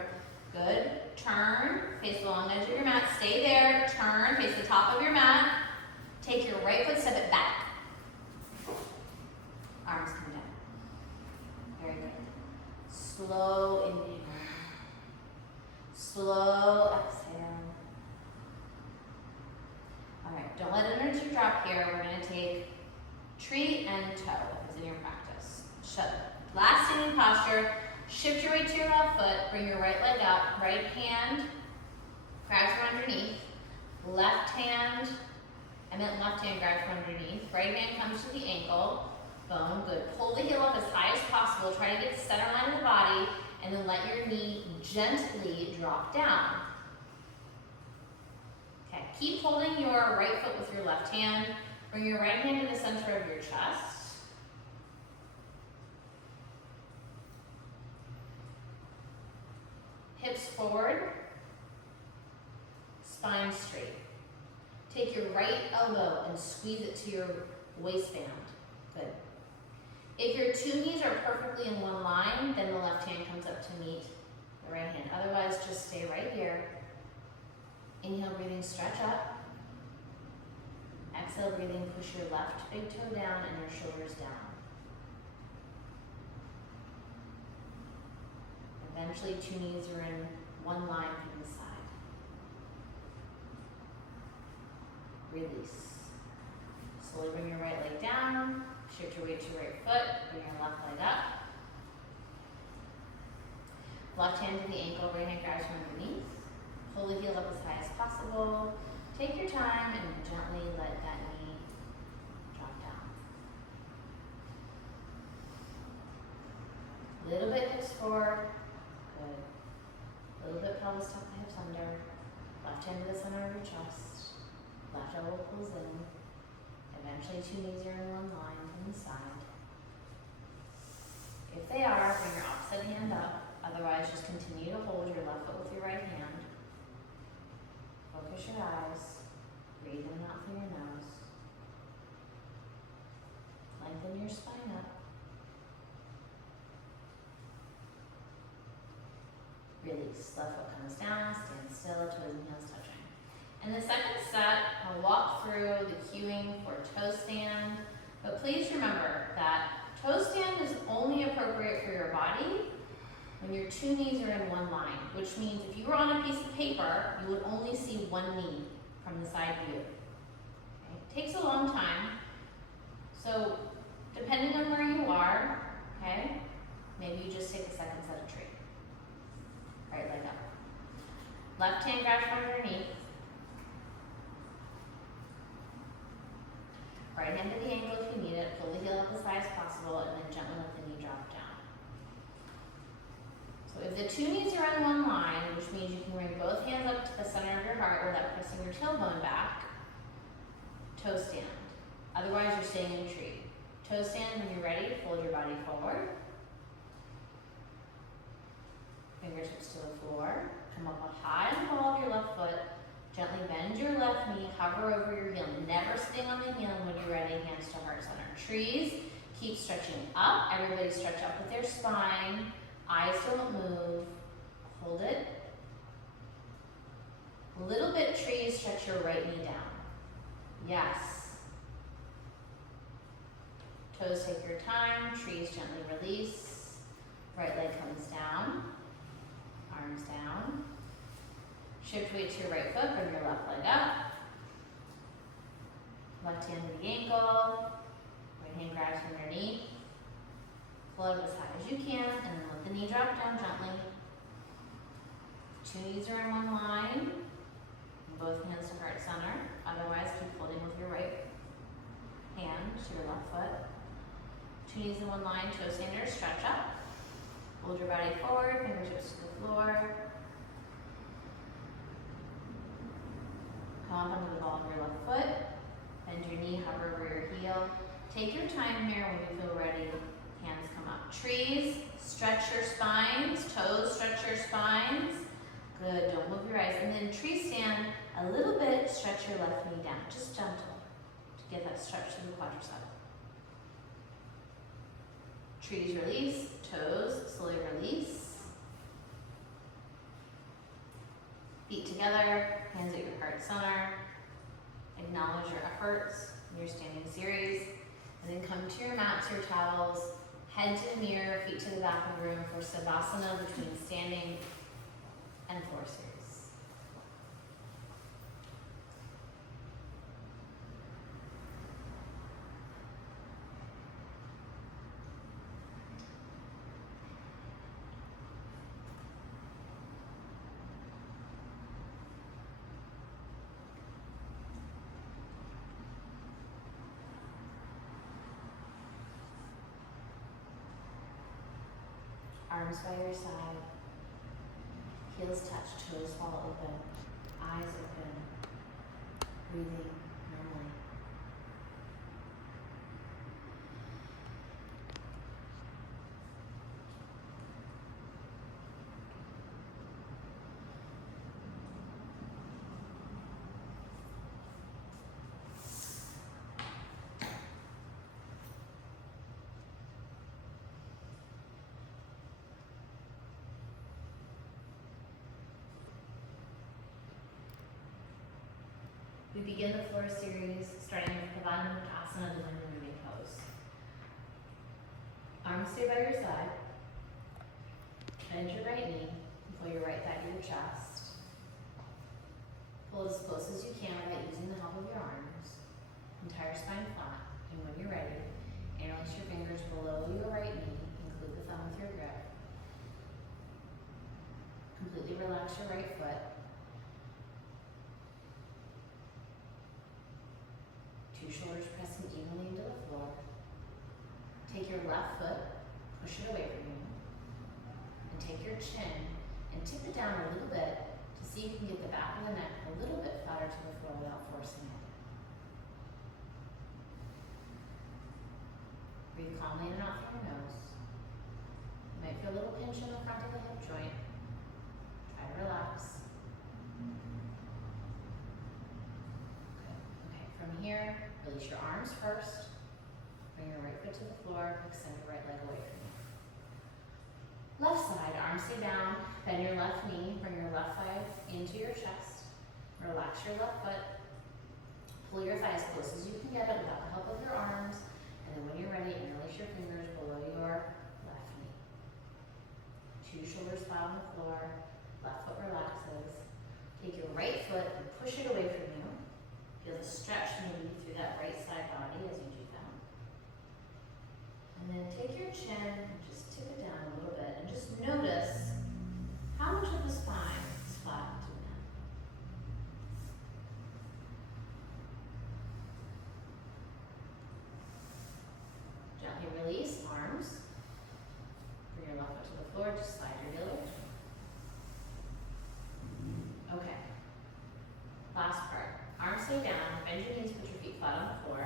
Good. Turn, face the long edge of your mat. Stay there. Turn, face the top of your mat. Take your right foot, step it back. Arms come down. Very good. Slow inhale. Slow exhale. All right, don't let energy drop here. We're going to take tree and toe, as in your practice. Last standing posture. Shift your weight to your left foot. Bring your right leg up. Right hand grabs from underneath. Left hand and then left hand grabs from underneath. Right hand comes to the ankle. Boom, good. Pull the heel up as high as possible. Try to get the center line of the body, and then let your knee gently drop down. Okay, keep holding your right foot with your left hand. Bring your right hand to the center of your chest. Hips forward, spine straight. Take your right elbow and squeeze it to your waistband. Good. If your two knees are perfectly in one line, then the left hand comes up to meet the right hand. Otherwise, just stay right here. Inhale, breathing, stretch up. Exhale, breathing, push your left big toe down and your shoulders down. Eventually, two knees are in one line from the side. Release. Slowly bring your right leg down. Shift your weight to your right foot. Bring your left leg up. Left hand to the ankle, right hand grabs from underneath. Pull the heel up as high as possible. Take your time and gently let that knee drop down. Little bit hips forward. Good. Little bit pelvis tuck the hips under. Left hand to the center of your chest. Left elbow pulls in. Eventually, two knees are in one line from the side. If they are, bring your opposite hand up. Otherwise, just continue to hold your left foot with your right hand. Focus your eyes. Breathe in and out through your nose. Lengthen your spine up. Release. Left foot comes down. Stand still. Toes and heels touching. In the second set, I'll walk through the cueing for toe stand. But please remember that toe stand is only appropriate for your body when your two knees are in one line, which means if you were on a piece of paper, you would only see one knee from the side view. Okay? It takes a long time, so depending on where you are, okay, maybe you just take the second set of tree. Right leg up. Left hand grabs from underneath. Right hand to the ankle if you need it. Pull the heel up as high as possible, and then gently let the knee drop down. So if the two knees are in one line, which means you can bring both hands up to the center of your heart without pressing your tailbone back, toe stand. Otherwise, you're staying in a tree. Toe stand, when you're ready, fold your body forward. Fingertips to the floor. Come up high on the ball of your left foot. Gently bend your left knee, hover over your heel. Never sitting on the heel, and when you're ready, hands to heart center. Trees, keep stretching up. Everybody stretch up with their spine. Eyes don't move. Hold it. Little bit trees, stretch your right knee down. Yes. Toes take your time. Trees gently release. Right leg comes down. Arms down. Shift weight to your right foot. Bring your left leg up. Left hand to the ankle. Right hand grabs from underneath. Pull up as high as you can, and then let the knee drop down gently. Two knees are in one line. Both hands to heart center. Otherwise, keep holding with your right hand to your left foot. Two knees in one line, toe standers, stretch up. Hold your body forward, fingertips to the floor. Come up onto the ball of your left foot. Bend your knee, hover over your heel. Take your time here. When you feel ready, hands come up. Trees, stretch your spines. Toes, stretch your spines. Good, don't move your eyes. And then tree stand, a little bit, stretch your left knee down. Just gentle to get that stretch through the quadricep. Trees release, toes slowly release. Feet together, hands at your heart center. Acknowledge your efforts in your standing series. And then come to your mats, your towels, head to the mirror, feet to the back of the room for Savasana between standing and floor series. Arms by your side. Heels touch, toes fall open, eyes open, breathing normally. We begin the floor series starting with the Uttanasana, the wind moving pose. Arms stay by your side. Bend your right knee and pull your right thigh to your chest. Pull as close as you can without using the help of your arms. Entire spine flat. And when you're ready, interlace your fingers below your right knee. Include the thumb with your grip. Completely relax your right foot. Two shoulders pressing evenly into the floor. Take your left foot, push it away from you, and take your chin and tip it down a little bit to see if you can get the back of the neck a little bit flatter to the floor without forcing it. Breathe calmly in and out through your nose. You might feel a little pinch in the front of the hip joint. Try to relax. Okay, from here, release your arms first. Bring your right foot to the floor, extend your right leg away from you. Left side, arms stay down, bend your left knee, bring your left thigh into your chest. Relax your left foot. Pull your thigh as close as you can get it without the help of your arms. And then when you're ready, interlace your fingers below your left knee. Two shoulders flat on the floor, left foot relaxes. Take your right foot and push it away from you. Feel the stretch maybe through that right side body as you do that. And then take your chin and just tip it down a little bit and just notice how much of the spine is flattened to the neck. Gently release arms. Bring your left foot to the floor, just slide your heel away. Okay. Last part. Arms stay down, bend your knees, put your feet flat on the floor.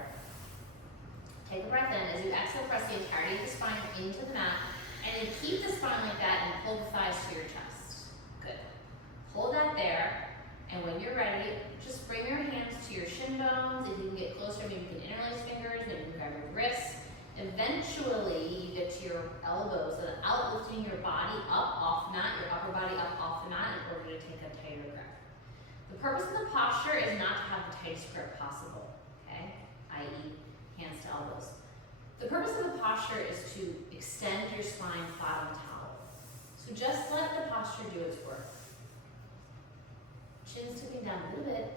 Take a breath in. As you exhale, press the entirety of the spine into the mat, and then keep the spine like that and pull the thighs to your chest. Good. Hold that there, and when you're ready, just bring your hands to your shin bones. If you can get closer, maybe you can interlace fingers, maybe you can grab your wrists. Eventually, you get to your elbows, so that lifting your body up off the mat, your upper body up off the mat in order to take a tighter grip. The purpose of the posture is not to have the tightest grip possible, okay? I.e., hands to elbows. The purpose of the posture is to extend your spine flat on the towel. So just let the posture do its work. Chin tipping down a little bit,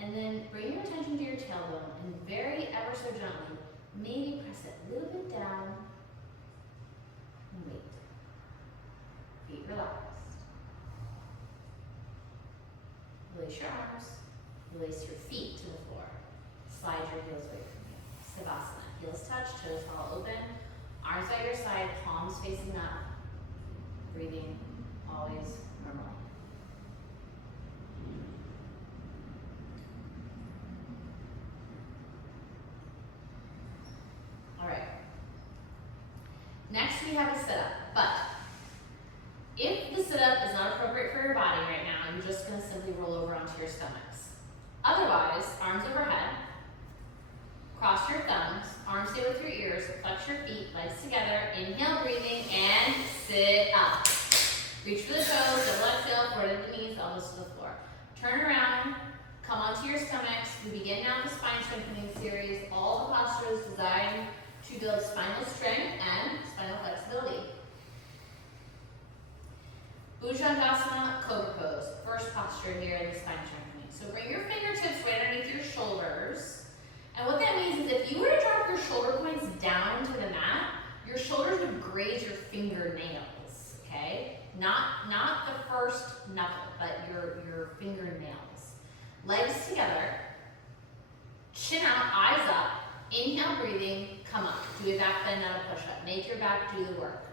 and then bring your attention to your tailbone and very ever so gently, maybe press it a little bit down and wait. Feet relaxed. Release your arms, release your feet to the floor. Slide your heels away from you. Savasana. Heels touch, toes fall open. Arms by your side, palms facing up. Breathing always normally. All right. Next we have a sit-up, but if the sit-up is not appropriate for your body right now, you're just going to simply roll over onto your stomachs. Otherwise, arms overhead, cross your thumbs, arms stay with your ears, flex your feet, legs together, inhale, breathing, and sit up. Reach for the toes, double exhale, forward to the knees, elbows to the floor. Turn around, come onto your stomachs. We begin now the spine strengthening series. All the postures designed to build spinal strength and spinal flexibility. Bhujangasana, Cobra Pose. First posture here in the spine strengthening. So bring your fingertips right underneath your shoulders. And what that means is if you were to drop your shoulder points down to the mat, your shoulders would graze your fingernails, okay? Not the first knuckle, but your fingernails. Legs together, chin out, eyes up, inhale, breathing, come up. Do a back bend, not a push up. Make your back do the work.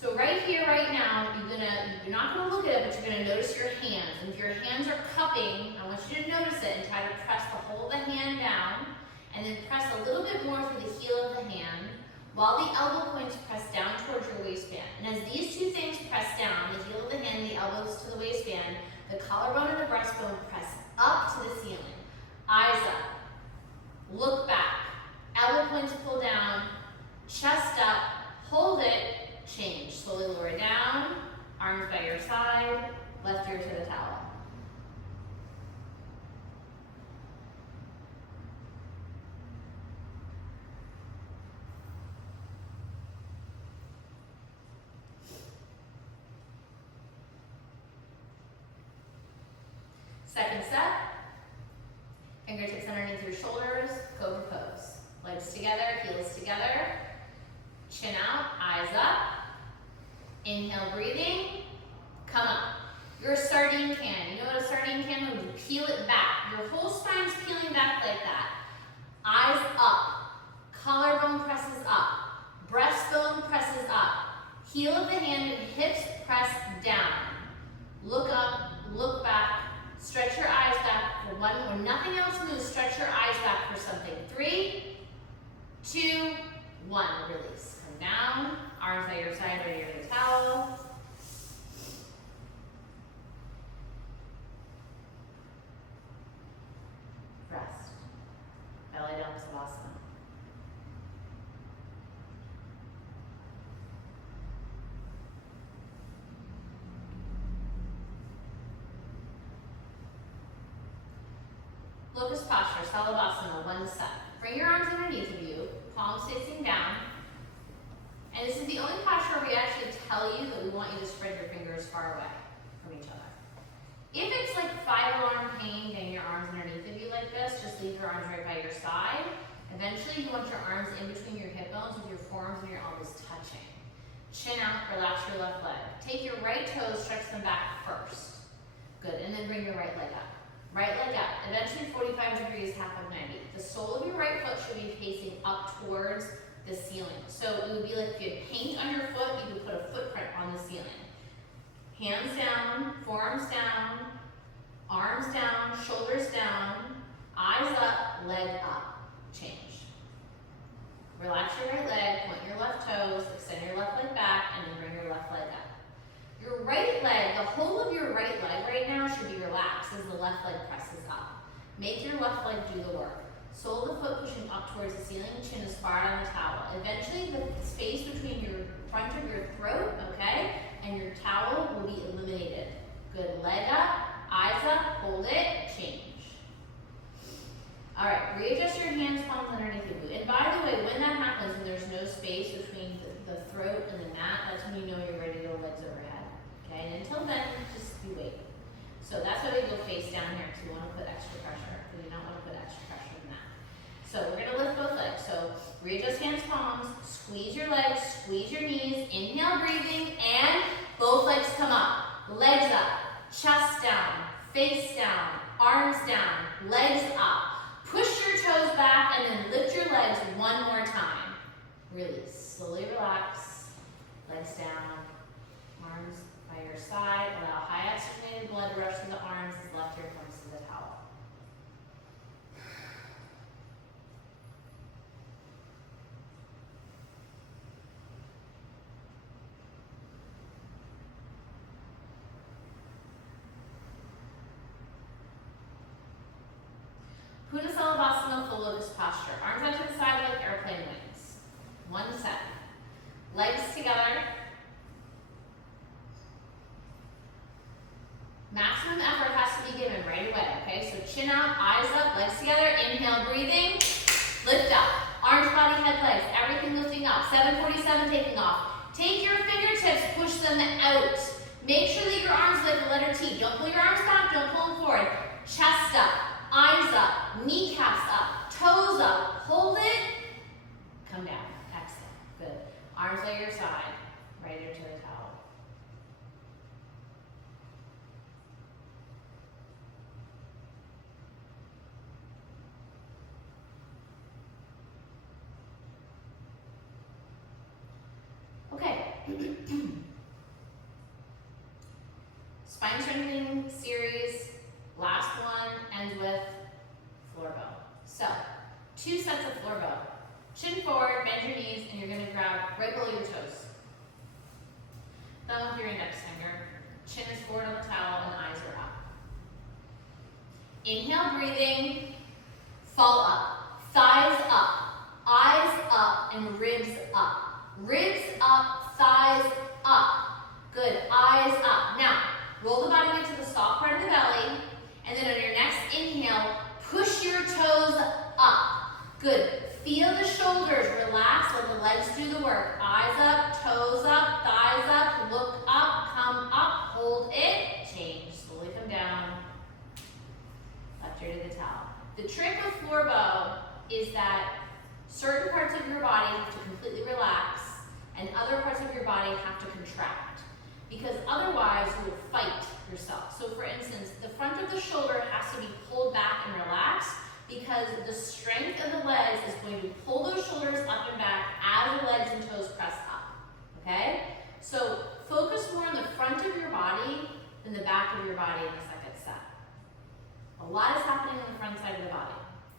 So right here, right now, you're not gonna look at it, but you're gonna notice your hands. And if your hands are cupping, I want you to notice it and try to press the whole of the hand down, and then press a little bit more through the heel of the hand, while the elbow points press down towards your waistband. And as these two things press down, the heel of the hand and the elbows to the waistband, the collarbone and the breastbone press up to the ceiling. Eyes up, look back, elbow points pull down, chest up, hold it, change. Slowly lower it down, arms by your side, left ear to the towel. Second set, fingertips underneath your shoulders, cobra pose. Legs together, heels together, chin out, eyes up. Inhale, breathing, come up. You're a sardine can. You know what a sardine can would do? Peel it back. Your whole spine's peeling back like that. Eyes up, collarbone presses up, breastbone presses up, heel of the hand and hips press down. Look up, look back, stretch your eyes back for one. When nothing else moves, stretch your eyes back for something. 3, 2, 1, release. Come down, arms by your side or near the towel. Rest. Belly down to Savasana. Locust posture, Salavasana, 1 set. Bring your arms underneath of you, palms facing down. And this is the only posture where we actually tell you that we want you to spread your fingers far away from each other. If it's like 5-alarm pain, getting your arms underneath of you like this, just leave your arms right by your side. Eventually you want your arms in between your hip bones with your forearms and your elbows touching. Chin out, relax your left leg. Take your right toes, stretch them back first. Good, and then bring your right leg up. Right leg up, eventually 45 degrees, half of 90. The sole of your right foot should be facing up towards the ceiling. So it would be like if you had paint on your foot, you would put a footprint on the ceiling. Hands down, forearms down, arms down, shoulders down, eyes up, leg up. Change. Relax your right leg, point your left toes, extend your left leg back, and then bring your left leg up. Your right leg, the whole of your right leg right now should be relaxed as the left leg presses up. Make your left leg do the work. Sole of the foot pushing up towards the ceiling, chin is far on the towel. Eventually the space between your front of your throat, okay, and your towel will be eliminated. Good, leg up, eyes up, hold it, change. All right, readjust your hands, palms underneath the boot. And by the way, when that happens and there's no space between the throat and the mat, that's when you know you're ready to go legs overhead. Okay, and until then, just be waiting. So that's why we go face down here, because we want to put extra pressure. We do not want to put extra pressure than that. So we're going to lift both legs. So readjust hands, palms, squeeze your legs, squeeze your knees, inhale, breathing, and both legs come up. Legs up, chest down, face down, arms down, legs up. Push your toes back and then lift your legs one more time. Release, slowly relax, legs down, arms by your side. Allow high oxygenated blood to rush through the arms as left ear comes to the towel. Punassalavasana, full lotus posture. Arms out to the side like airplane wings. 1 set. Legs together. Maximum effort has to be given right away, okay? So chin out, eyes up, legs together. Inhale, breathing. Lift up. Arms, body, head, legs. Everything lifting up. 747 taking off. Take your fingertips, push them out. Make sure that your arms like the letter T. Don't pull your arms back, don't pull them forward. Chest up, eyes up, kneecaps up, toes up. Hold it. Come down. Exhale. Good. Arms by your side. Right ear to the towel. Okay, Spine strengthening series, last one ends with floor bow. So, 2 sets of floor bow. Chin forward, bend your knees, and you're gonna grab right below your toes. Thumb with your index finger. Chin is forward on the towel and eyes are up. Inhale, breathing, fall up. Thighs up, eyes up, and ribs up. Ribs up, thighs up. Good, eyes up. Now, roll the body weight to the soft part of the belly, and then on your next inhale, push your toes up. Good, feel the shoulders relax, let the legs do the work. Eyes up, toes up, thighs up, look up, come up, hold it, change, slowly come down. Left ear to the towel. The trick with floor bow is that certain parts of your body have to completely relax and other parts of your body have to contract, because otherwise you will fight yourself. So for instance, the front of the shoulder has to be pulled back and relaxed because the strength of the legs is going to pull those shoulders up and back as the legs and toes press up, okay? So focus more on the front of your body than the back of your body in the second set. A lot is happening on the front side of the body.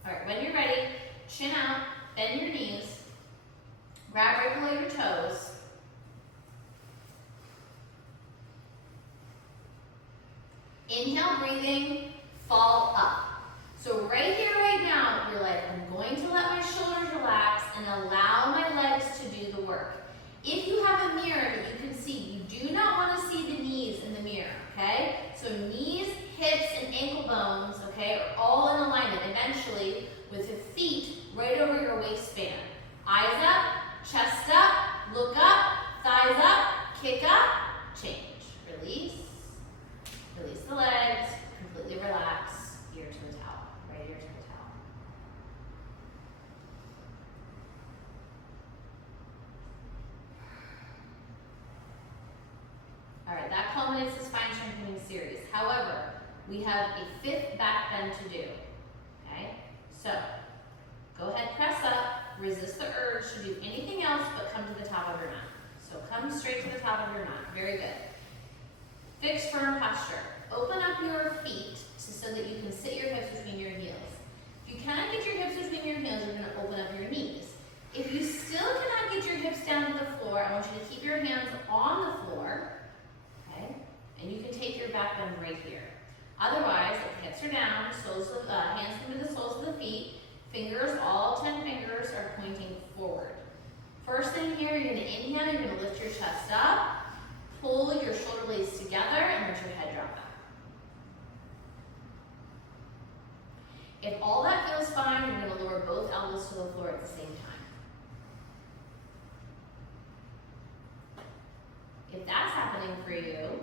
All right, when you're ready, chin out, bend your knees, grab right below your toes. Inhale, breathing, fall up. So right here, right now, you're like, I'm going to let my shoulders relax and allow my legs to do the work. If you have a mirror that you can see, you do not want to see the knees in the mirror, okay? So knees, hips, and ankle bones, okay, are all in alignment eventually with the feet right over your waistband. Eyes up, chest up, look up, thighs up, kick up, change. Release, release the legs, completely relax, ear to the towel, right ear to the towel. All right, that culminates the spine strengthening series. However, we have a 5th back bend to do, okay? So, go ahead, press up, resist the urge to do anything else but come to the top of your mat. So come straight to the top of your mat, very good. Fixed firm posture. Open up your feet so that you can sit your hips between your heels. If you cannot get your hips between your heels, you're gonna open up your knees. If you still cannot get your hips down to the floor, I want you to keep your hands on the floor, okay? And you can take your back bend right here. Otherwise, if the hips are down, hands come to the soles of the feet, fingers, all 10 fingers are pointing forward. First thing here, you're gonna inhale, you're gonna lift your chest up, pull your shoulder blades together, and let your head drop back. If all that feels fine, you're gonna lower both elbows to the floor at the same time. If that's happening for you,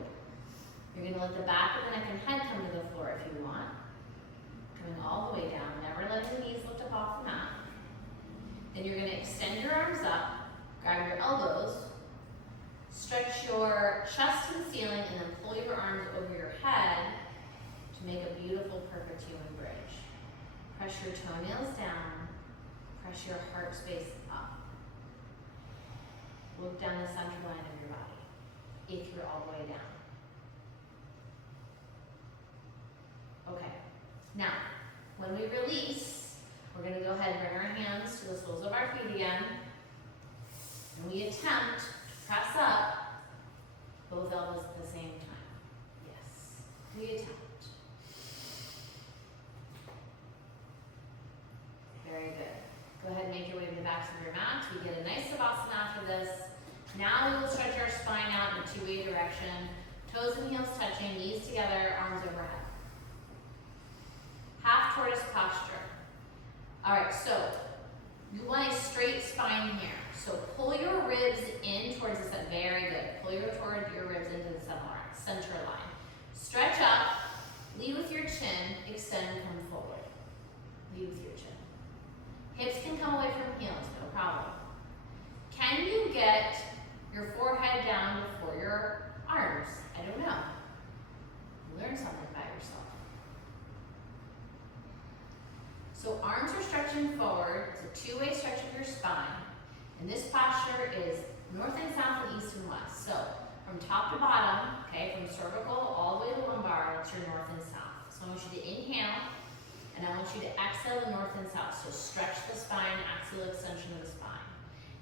you're gonna let the back of the neck and head come to the floor if you want. Coming all the way down, never letting the knees lift up off the mat. Then you're gonna extend your arms up, grab your elbows, stretch your chest to the ceiling, and then pull your arms over your head to make a beautiful, perfect human bridge. Press your toenails down, press your heart space up. Look down the center line of your body, if you're all the way down. Okay, now, when we release, we're gonna go ahead and bring our hands to the soles of our feet again, and we attempt to press up both elbows at the same time. Yes, we attempt. Very good. Go ahead and make your way to the backs of your mat. We get a nice savasana after this. Now we will stretch our spine out in a 2-way direction. Toes and heels touching, knees together, arms overhead. Half tortoise posture. All right, so you want a straight spine here. So pull your ribs in towards the center. Very good. Pull your ribs into the center line. Stretch up, lead with your chin, extend, come forward. Lead with your chin. Hips can come away from heels, no problem. Can you get your forehead down before your arms? I don't know. Learn something by yourself. So arms are stretching forward. It's a 2-way stretch of your spine. And this posture is North and south and east and west. So from top to bottom, okay, from cervical all the way to lumbar, it's your north and south. So I want you to inhale, and I want you to exhale the north and south. So stretch the spine, axial extension of the spine.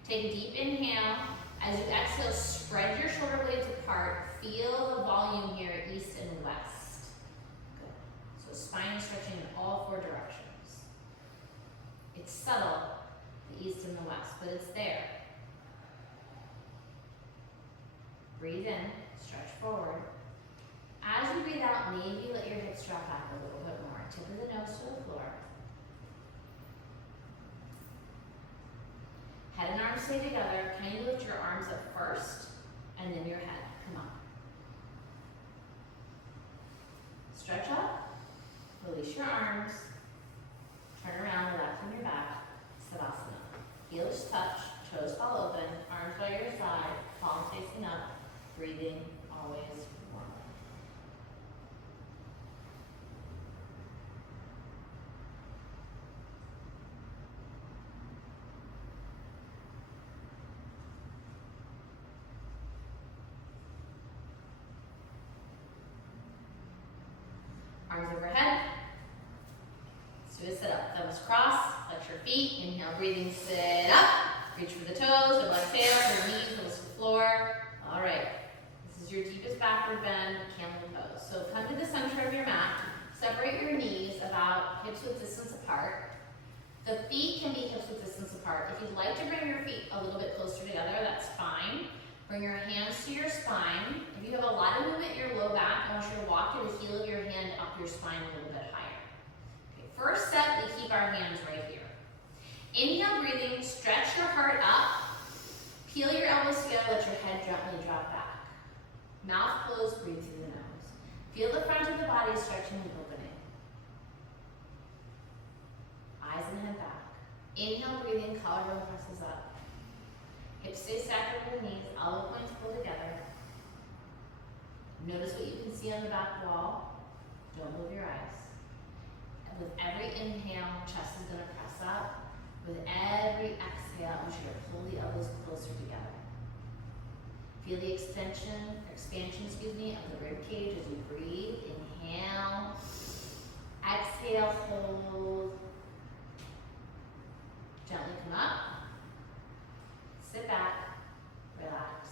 Take a deep inhale. As you exhale, spread your shoulder blades apart. Feel the volume here, east and west. Good. So spine is stretching in all four directions. It's subtle, the east and the west, but it's there. Breathe in, stretch forward. As you breathe out, maybe let your hips drop back a little bit more. Tip of the nose to the floor. Head and arms stay together. Can you lift your arms up first and then your head? Come on. Stretch up. Release your arms. Turn around, relax on your back. Savasana. Heels touch, toes fall open, arms by your side, palms facing up. Breathing always warm. Arms overhead. Let's do a sit up. Thumbs cross, flex your feet. Inhale, breathing, sit up. Reach for the toes, or exhale, for your knees, toes to the floor. All right. This is your deepest backward bend, camel pose. So come to the center of your mat. Separate your knees about hips width distance apart. The feet can be hips width distance apart. If you'd like to bring your feet a little bit closer together, that's fine. Bring your hands to your spine. If you have a lot of movement in your low back, I want you to walk the heel of your hand up your spine a little bit higher. Okay, first step, we keep our hands right here. Inhale, breathing, stretch your heart up. Peel your elbows together, let your head gently drop back. Mouth closed, breathe through the nose. Feel the front of the body stretching and opening. Eyes and head back. Inhale, breathing, collarbone presses up. Hips stay stacked over the knees, elbow points pull together. Notice what you can see on the back wall. Don't move your eyes. And with every inhale, chest is going to press up. With every exhale, I want you to pull the elbows closer together. Feel the expansion, of the rib cage as you breathe. Inhale. Exhale, hold. Gently come up. Sit back, relax.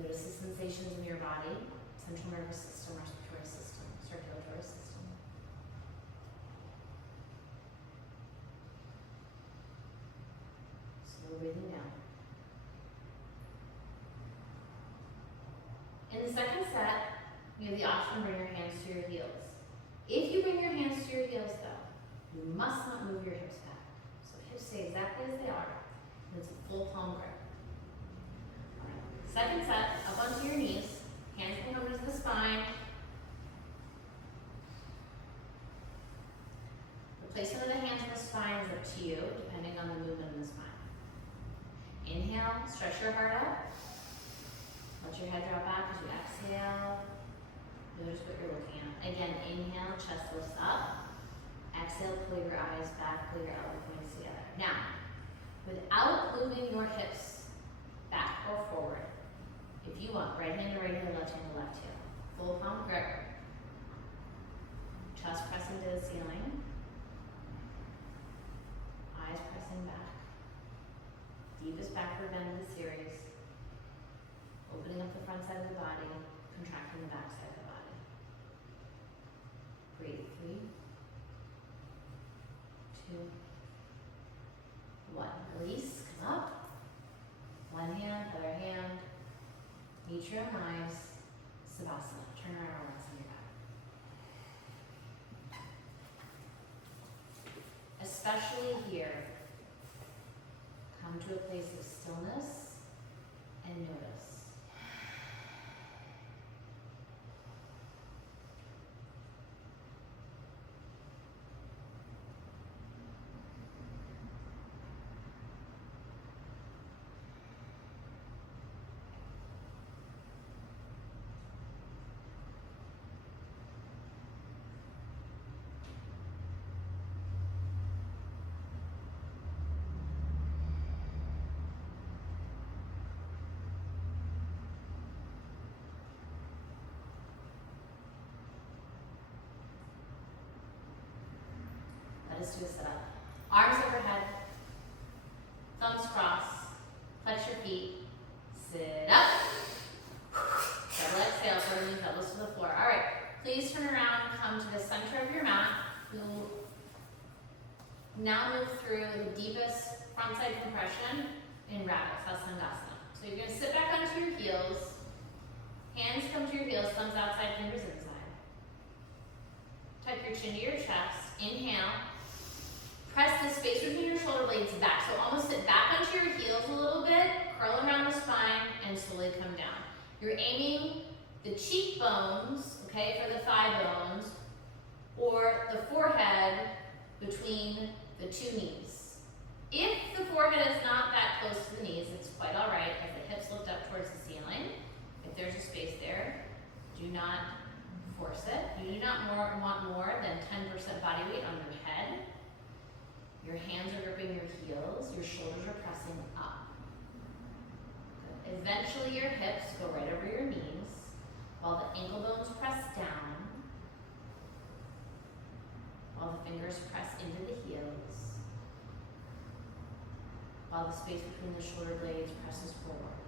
Notice the sensations in your body, central nervous system, respiratory system, circulatory system. Slow breathing down. In the second set, you have the option to bring your hands to your heels. If you bring your hands to your heels though, you must not move your hips back. So hips stay exactly as they are. And it's a full palm grip. All right. Second set, up onto your knees. Hands can come to the spine. The placement of the hands on the spine is up to you, depending on the movement in the spine. Inhale, stretch your heart up. Let your head drop back as you exhale. Notice what you're looking at. Again, inhale, chest lifts up. Exhale, pull your eyes back, pull your elbow points together. Now, without moving your hips back or forward, if you want, right hand to right heel, left hand to left heel. Full palm grip. Chest pressing to the ceiling. Eyes pressing back. Deepest backward bend of the series. Opening up the front side of the body, contracting the back side of the body. Breathe. 3, 2, 1. Release, come up. One hand, other hand. Meet your own eyes. Savasana. Turn around, relax on your back. Especially here, come to a place of stillness and notice. do a sit-up. Arms overhead, thumbs crossed, flex your feet, sit up. Double exhale, put your elbows to the floor. All right, please turn around, come to the center of your mat. We'll now move through the deepest front side compression in Rabbit, Sasandasana. So you're gonna sit back onto your heels, hands come to your heels, thumbs outside, fingers inside. Tuck your chin to your chest, inhale. Press the space between your shoulder blades back. So almost sit back onto your heels a little bit, curl around the spine, and slowly come down. You're aiming the cheekbones, okay, for the thigh bones, or the forehead between the two knees. If the forehead is not that close to the knees, it's quite all right if the hips lift up towards the ceiling. If there's a space there, do not force it. You do not want more than 10% body weight on your head. Your hands are gripping your heels, your shoulders are pressing up. Good. Eventually your hips go right over your knees while the ankle bones press down, while the fingers press into the heels, while the space between the shoulder blades presses forward.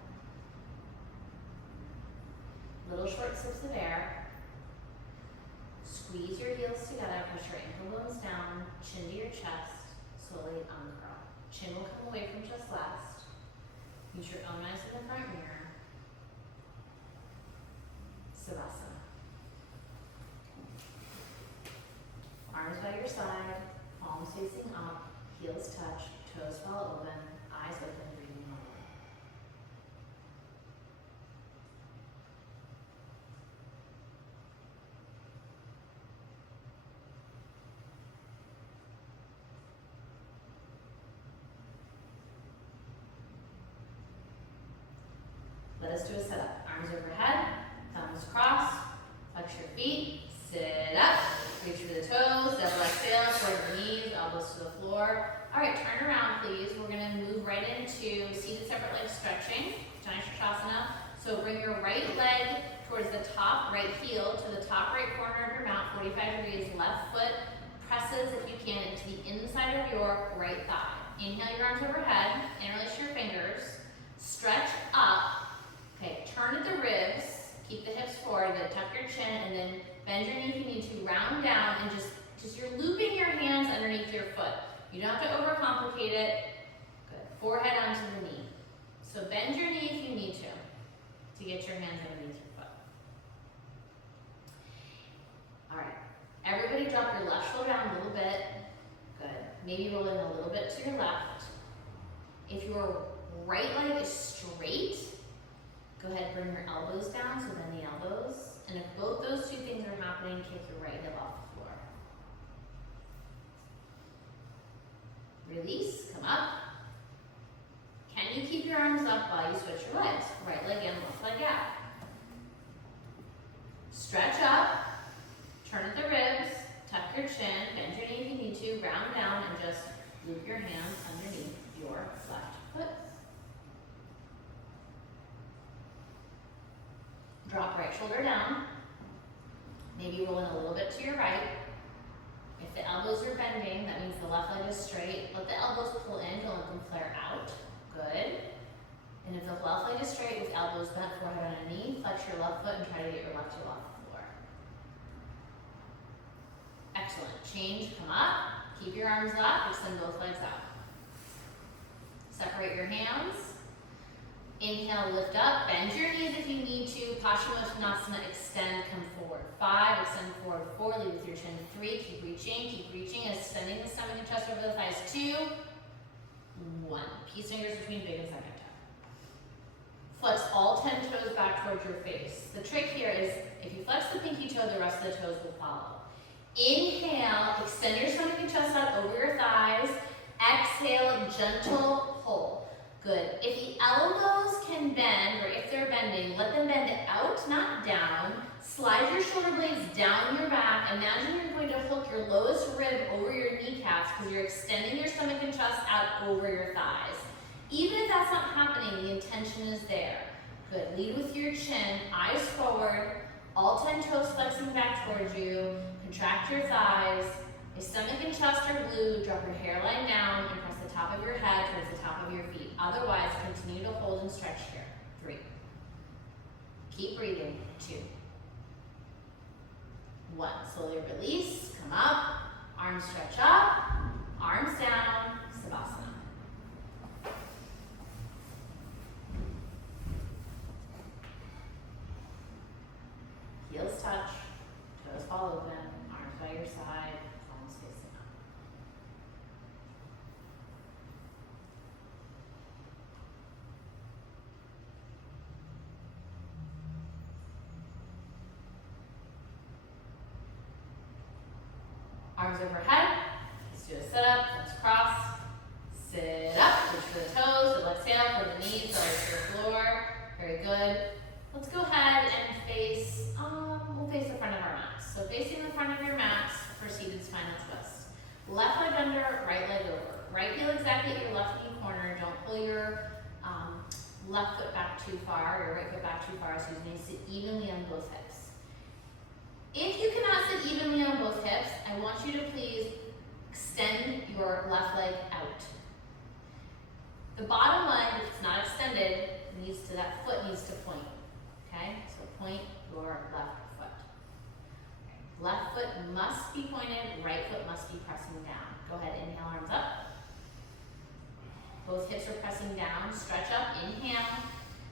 Little short sips of air. Squeeze your heels together, push your ankle bones down, chin to your chest. Slowly uncurl. Chin will come away from chest last. Use your own eyes in the front mirror. Savasana. Arms by your side, palms facing up, heels touch, toes fall open, eyes open, breathing normally. Let us do a sit-up. Arms overhead, thumbs crossed, flex your feet, sit up, reach for the toes, double exhale, toward the knees, elbows to the floor. All right, turn around please. We're gonna move right into seated separate leg stretching, Janashasana. So bring your right leg towards the top right heel to the top right corner of your mat, 45 degrees. Left foot presses, if you can, into the inside of your right thigh. Inhale your arms overhead, interlace your fingers, stretch up. Okay, turn at the ribs, keep the hips forward, then tuck your chin, and then bend your knee if you need to, round down, and just you're looping your hands underneath your foot. You don't have to overcomplicate it. Good. Forehead onto the knee. So bend your knee if you need to get your hands underneath your foot. All right, everybody drop your left shoulder down a little bit. Good. Maybe roll in a little bit to your left. If your right leg is straight, go ahead, bring your elbows down, so bend the elbows. And if both those two things are happening, kick your right hip off the floor. Release, come up. Can you keep your arms up while you switch your legs? Right leg in, left leg out. Stretch up, turn at the ribs, tuck your chin, bend your knee if you need to, round down, and just loop your hands underneath your left foot. Drop right shoulder down. Maybe roll in a little bit to your right. If the elbows are bending, that means the left leg is straight. Let the elbows pull in, don't let them flare out. Good. And if the left leg is straight with elbows bent, forehead on a knee, flex your left foot and try to get your left heel off the floor. Excellent. Change, come up. Keep your arms up, extend both legs out. Separate your hands. Inhale, lift up, bend your knees if you need to. Paschimottanasana, extend, come forward. 5, extend forward. 4, lead with your chin. 3, keep reaching, extending the stomach and chest over the thighs. 2, 1. Peace fingers between big and second toe. Flex all 10 toes back towards your face. The trick here is, if you flex the pinky toe, the rest of the toes will follow. Inhale, extend your stomach and chest out over your thighs. Exhale, gentle pull. Good. If the elbows can bend, or if they're bending, let them bend out, not down. Slide your shoulder blades down your back. Imagine you're going to hook your lowest rib over your kneecaps because you're extending your stomach and chest out over your thighs. Even if that's not happening, the intention is there. Good. Lead with your chin, eyes forward, all 10 toes flexing back towards you. Contract your thighs. If stomach and chest are blue, drop your hairline down and press the top of your head towards the top of your feet. Otherwise, continue to hold and stretch here. 3. Keep breathing. 2. 1. Slowly release, come up, arms stretch up, arms down, Savasana. Heels touch, toes fall open, arms by your side, palms facing up. Arms overhead. Let's do a sit-up. Let's cross. Sit up. Reach for the toes. So exhale for the knees. Elbows to the floor. Very good. Let's go ahead and face. We'll face the front of our mats. So facing the front of your mats for seated spinal twist. Left leg under, right leg over. Right heel exactly at your left knee corner. Don't pull your left foot back too far. Your right foot back too far. So you need to sit evenly on both hips. If you cannot sit evenly on both hips, I want you to please extend your left leg out. The bottom leg, if it's not extended, that foot needs to point. Okay? So point your left foot. Okay. Left foot must be pointed, right foot must be pressing down. Go ahead, inhale, arms up. Both hips are pressing down. Stretch up, inhale,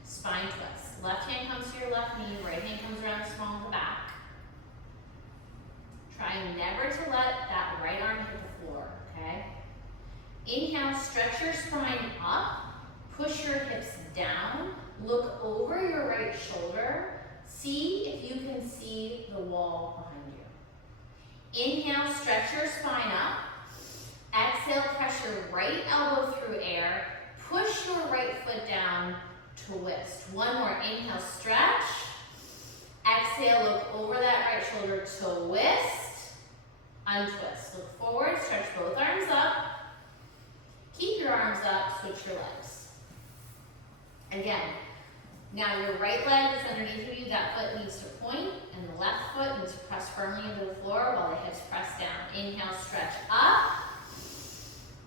spine twist. Left hand comes to your left knee, right hand comes around the small of the back. Try never to let that right arm hit the floor, okay? Inhale, stretch your spine up, push your hips down, look over your right shoulder, see if you can see the wall behind you. Inhale, stretch your spine up. Exhale, press your right elbow through air, push your right foot down, twist. One more, inhale, stretch. Exhale, look over that right shoulder, twist, untwist. Look forward, stretch both arms up. Keep your arms up, switch your legs. Again, now your right leg is underneath of you, that foot needs to point, and the left foot needs to press firmly into the floor while the hips press down. Inhale, stretch up.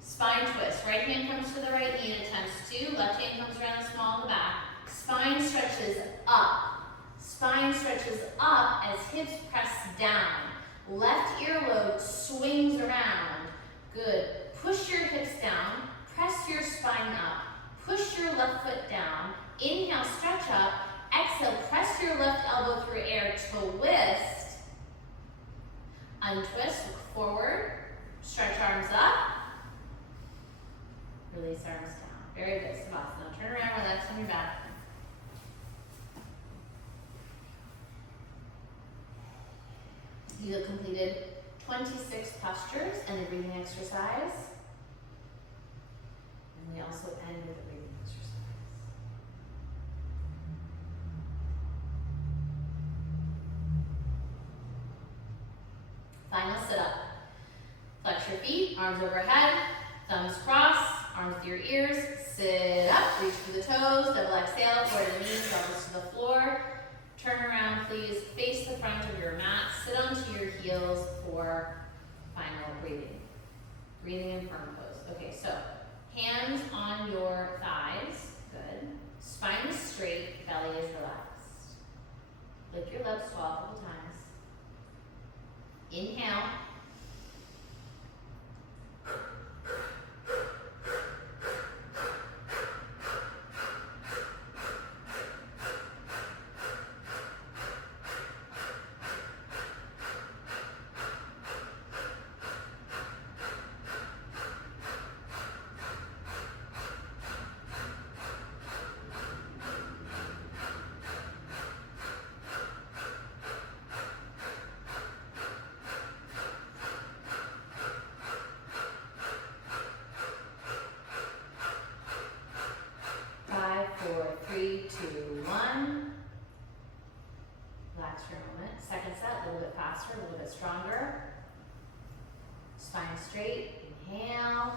Spine twist. Right hand comes to the right knee and attempts to. Left hand comes around the small of the back. Spine stretches up. Spine stretches up as hips press down. Left earlobe swings around. Good. Push your hips down. Press your spine up. Push your left foot down. Inhale, stretch up. Exhale, press your left elbow through air. Twist. Untwist. Look forward. Stretch arms up. Release arms down. Very good. Savasana. Turn around, relax on your back. You have completed 26 postures and a breathing exercise. And we also end with a breathing exercise. Final sit up. Flex your feet, arms overhead, thumbs crossed, arms to your ears. Sit up, reach for the toes, double exhale, forward the knees, elbows to the floor. Turn around, please. Face the front of your mat. Sit onto your heels for final breathing. Breathing in firm pose. Okay, so hands on your thighs. Good. Spine is straight, belly is relaxed. Lift your lips, swallow a couple times. Inhale. A little bit stronger. Spine straight. Inhale.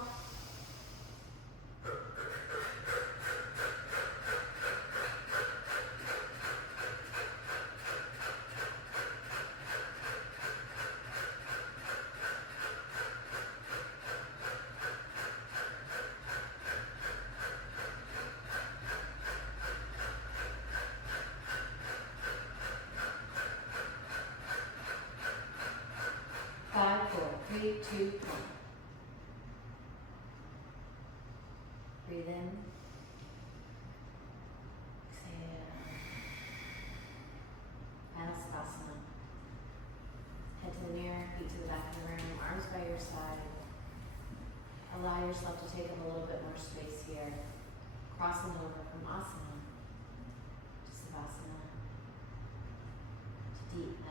2. Breathe in. Exhale. Anastasana. Head to the mirror, feet to the back of the room, arms by your side. Allow yourself to take up a little bit more space here. Crossing over from asana to savasana to deep